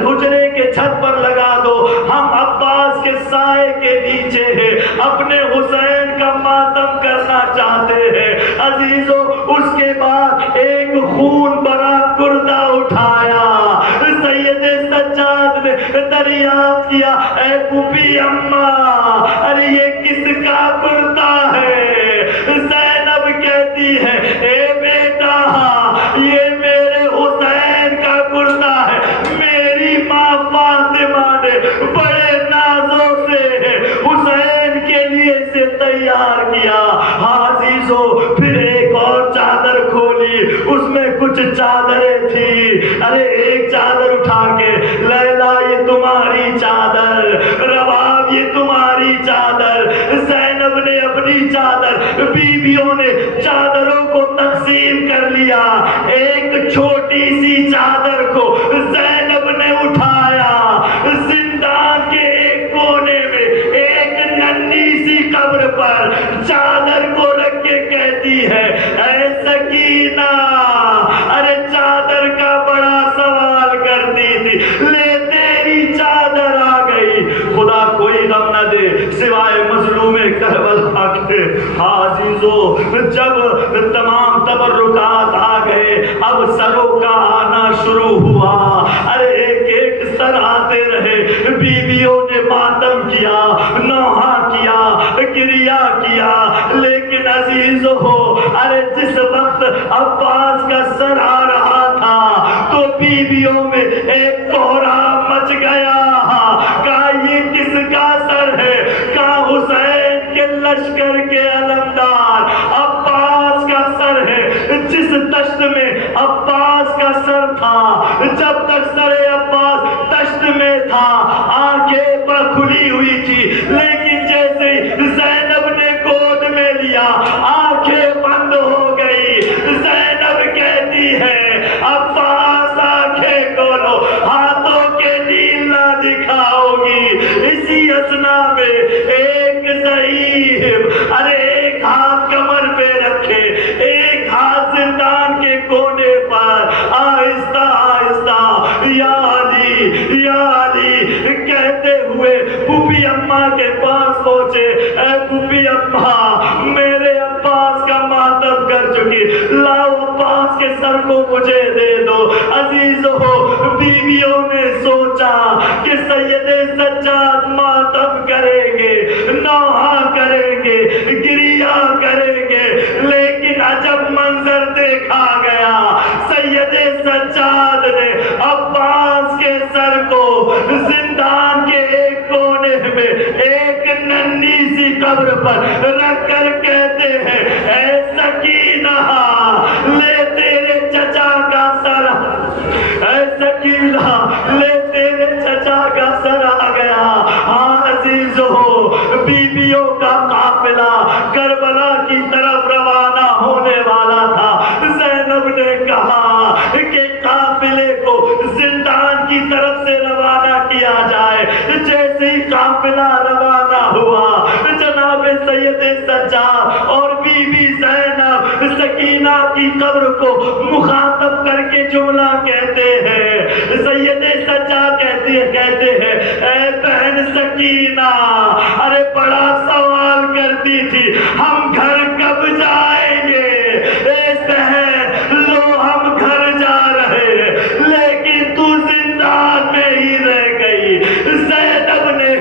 حجرے کے چھت پر لگا دو, ہم عباس کے سائے کے نیچے ہیں, اپنے حسین کا ماتم کرنا چاہتے ہیں. عزیزو اس کے بعد ایک خون بھرا گردہ اٹھایا. سید سجاد نے دریافت کیا اے پھوپھی اماں ارے یہ کس کا کرتا ہے؟ زینب کہتی ہے اے بیٹا یہ میرے حسین کا کرتا ہے. میری ماں فاطمہ نے بڑے نازوں سے حسین کے لیے اسے تیار کیا. عزیزو پھر ایک اور چادر کھولی, اس میں کچھ چادریں تھی. ارے ایک چادر اٹھا کے لیلا یہ تمہاری چادر, رباب یہ تمہاری چادر. زینب نے اپنی چادر, بیویوں نے چادروں کو تقسیم کر لیا. ایک چھوٹی سی چادر کو زینب نے اٹھایا, زندان کے ایک کونے میں ایک ننھی سی قبر پر چادر کو رکھ کے کہتی ہے اے سکینہ ارے چادر کا بڑا سوال کرتی تھی, لے تیری چادر آ گئی. خدا کوئی غم نہ دے سوائے مظلوم کربلا کے. عزیزو جب تمام تبرکات آ گئے اب سروں کا آنا شروع ہوا. ارے ایک ایک سر آتے رہے. بیویوں نے ماتم کیا, نوحہ کیا, گریا کیا, لیکن عزیزو ارے جس وقت عباس کا سر آ رہا تھا تو بیویوں میں ایک کوہرام مچ گیا. کہا یہ کس کا سر ہے؟ کہا حسین کے لشکر کے علمدار عباس کا سر ہے. جس دشت میں عباس کا سر تھا, جب تک سر عباس دشت میں تھا آنکھیں کھلی ہوئی تھی, لیکن جیسے زینب نے گود میں لیا آنکھیں بند ہو گئی. زینب کہتی ہے عباس آنکھیں کھولو, ہاتھوں کے نیل نہ دکھاؤ گی. اسی اثنا میں ایک ضعیف ارے ایک ہاتھ کمر پہ رکھے, ایک ہاتھ زندہ چکی، لاؤ عباس کے سر کو مجھے دے دو۔ عزیزو بیویوں نے سوچا کہ سید سجاد ماتم کریں گے، نوحہ کریں گے، گریہ کریں گے، لیکن عجب منظر دیکھا گیا۔ سید سجاد نے عباس کے سر کو زندان کے ایک کونے میں ایک ننھی سی قبر پر رکھ کر کہتے ہیں، اے سکینہ لے تیرے چچا کا سر، اے سکینہ لے تیرے چچا کا سر آ گیا۔ ہاں عزیزو، بیویوں کا قافلہ کربلا کی طرف روانہ ہونے والا تھا۔ زینب نے کہا کہ قافلے کو زندان کی طرف سے روانہ کیا جائے۔ جیسے ہی قافلہ روانہ ہوا، جناب سید سجاد اور بی بی زینب سکینہ کی قبر کو مخاطب کر کے جملہ کہتے ہیں۔ سید سجاد کہتے ہیں، اے بہن سکینہ، ارے بڑا سوال کرتی تھی، ہم گھر کب جائیں گے؟ اے بہن لو ہم گھر جا رہے ہیں، لیکن تو زندان میں ہی رہ گئی۔ زینب نے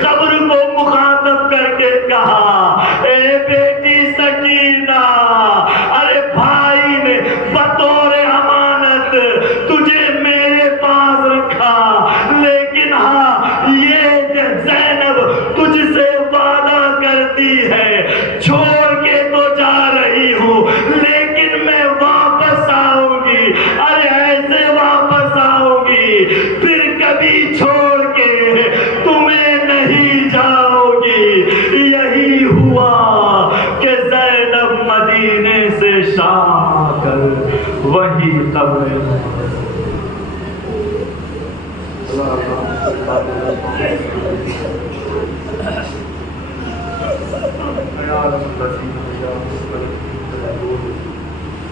قبر کو مخاطب کر کے کہا، اے بیٹی سکینہ، ارے بھائی نے بطور امانت تجھے میرے پاس رکھا، لیکن ہاں یہ زینب تجھ سے وعدہ کرتی ہے، چھوڑ کے تو جا رہی ہوں لیکن میں واپس آؤں گی، ارے ایسے واپس آؤں گی پھر کبھی چھوڑ کے تمہیں نہیں جاؤ گی۔ یہی ہوا کہ زینب مدینے سے شام آ کر وہی قبر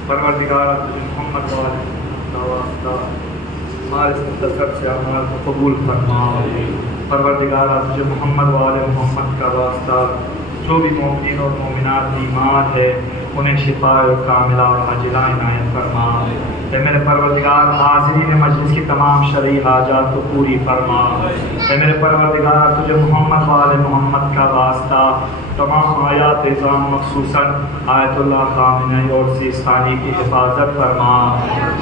پروردگارہ تجھے محمد والے کا واسطہ ہمارے اس مختصر سے اعمال کو قبول فرما۔ پروردگارہ تجھے محمد والے محمد کا واسطہ جو بھی مومنین اور مومنات بیمار ہے انہیں شفا کاملہ اور عاجلہ عنایت فرما۔ اے میرے پروردگار حاضرین مجلس کی تمام شرعی حاجات کو پوری فرما۔ اے میرے پروردگار تجھے محمد والے محمد کا واسطہ تمام آیات اعظام مخصوصاً آیت اللہ خامنہ اور سیستانی کی حفاظت فرما۔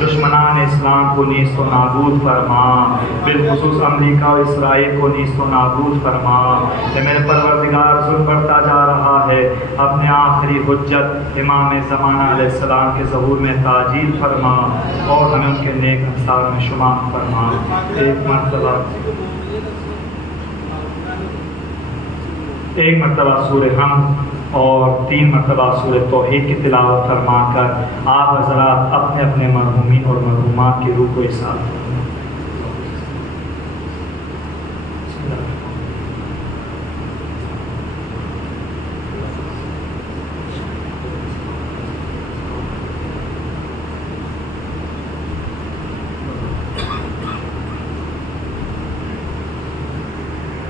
دشمنان اسلام کو نیست و نابود فرما، بالخصوص امریکہ اور اسرائیل کو نیست و نابود فرما۔ اے میرے پروردگار ظلم بڑھتا جا رہا ہے، اپنے آخری حجت امام زمانہ علیہ السلام کے ظہور میں تعجیل فرما اور ہمیں ان کے نیک انصار میں شمار فرما۔ ایک مرتبہ سورہ حمد اور 3 مرتبہ سورہ توحید کی تلاوت فرما کر آپ حضرات اپنے اپنے مرحومین اور مرحومات کی روح کو احساس کریں۔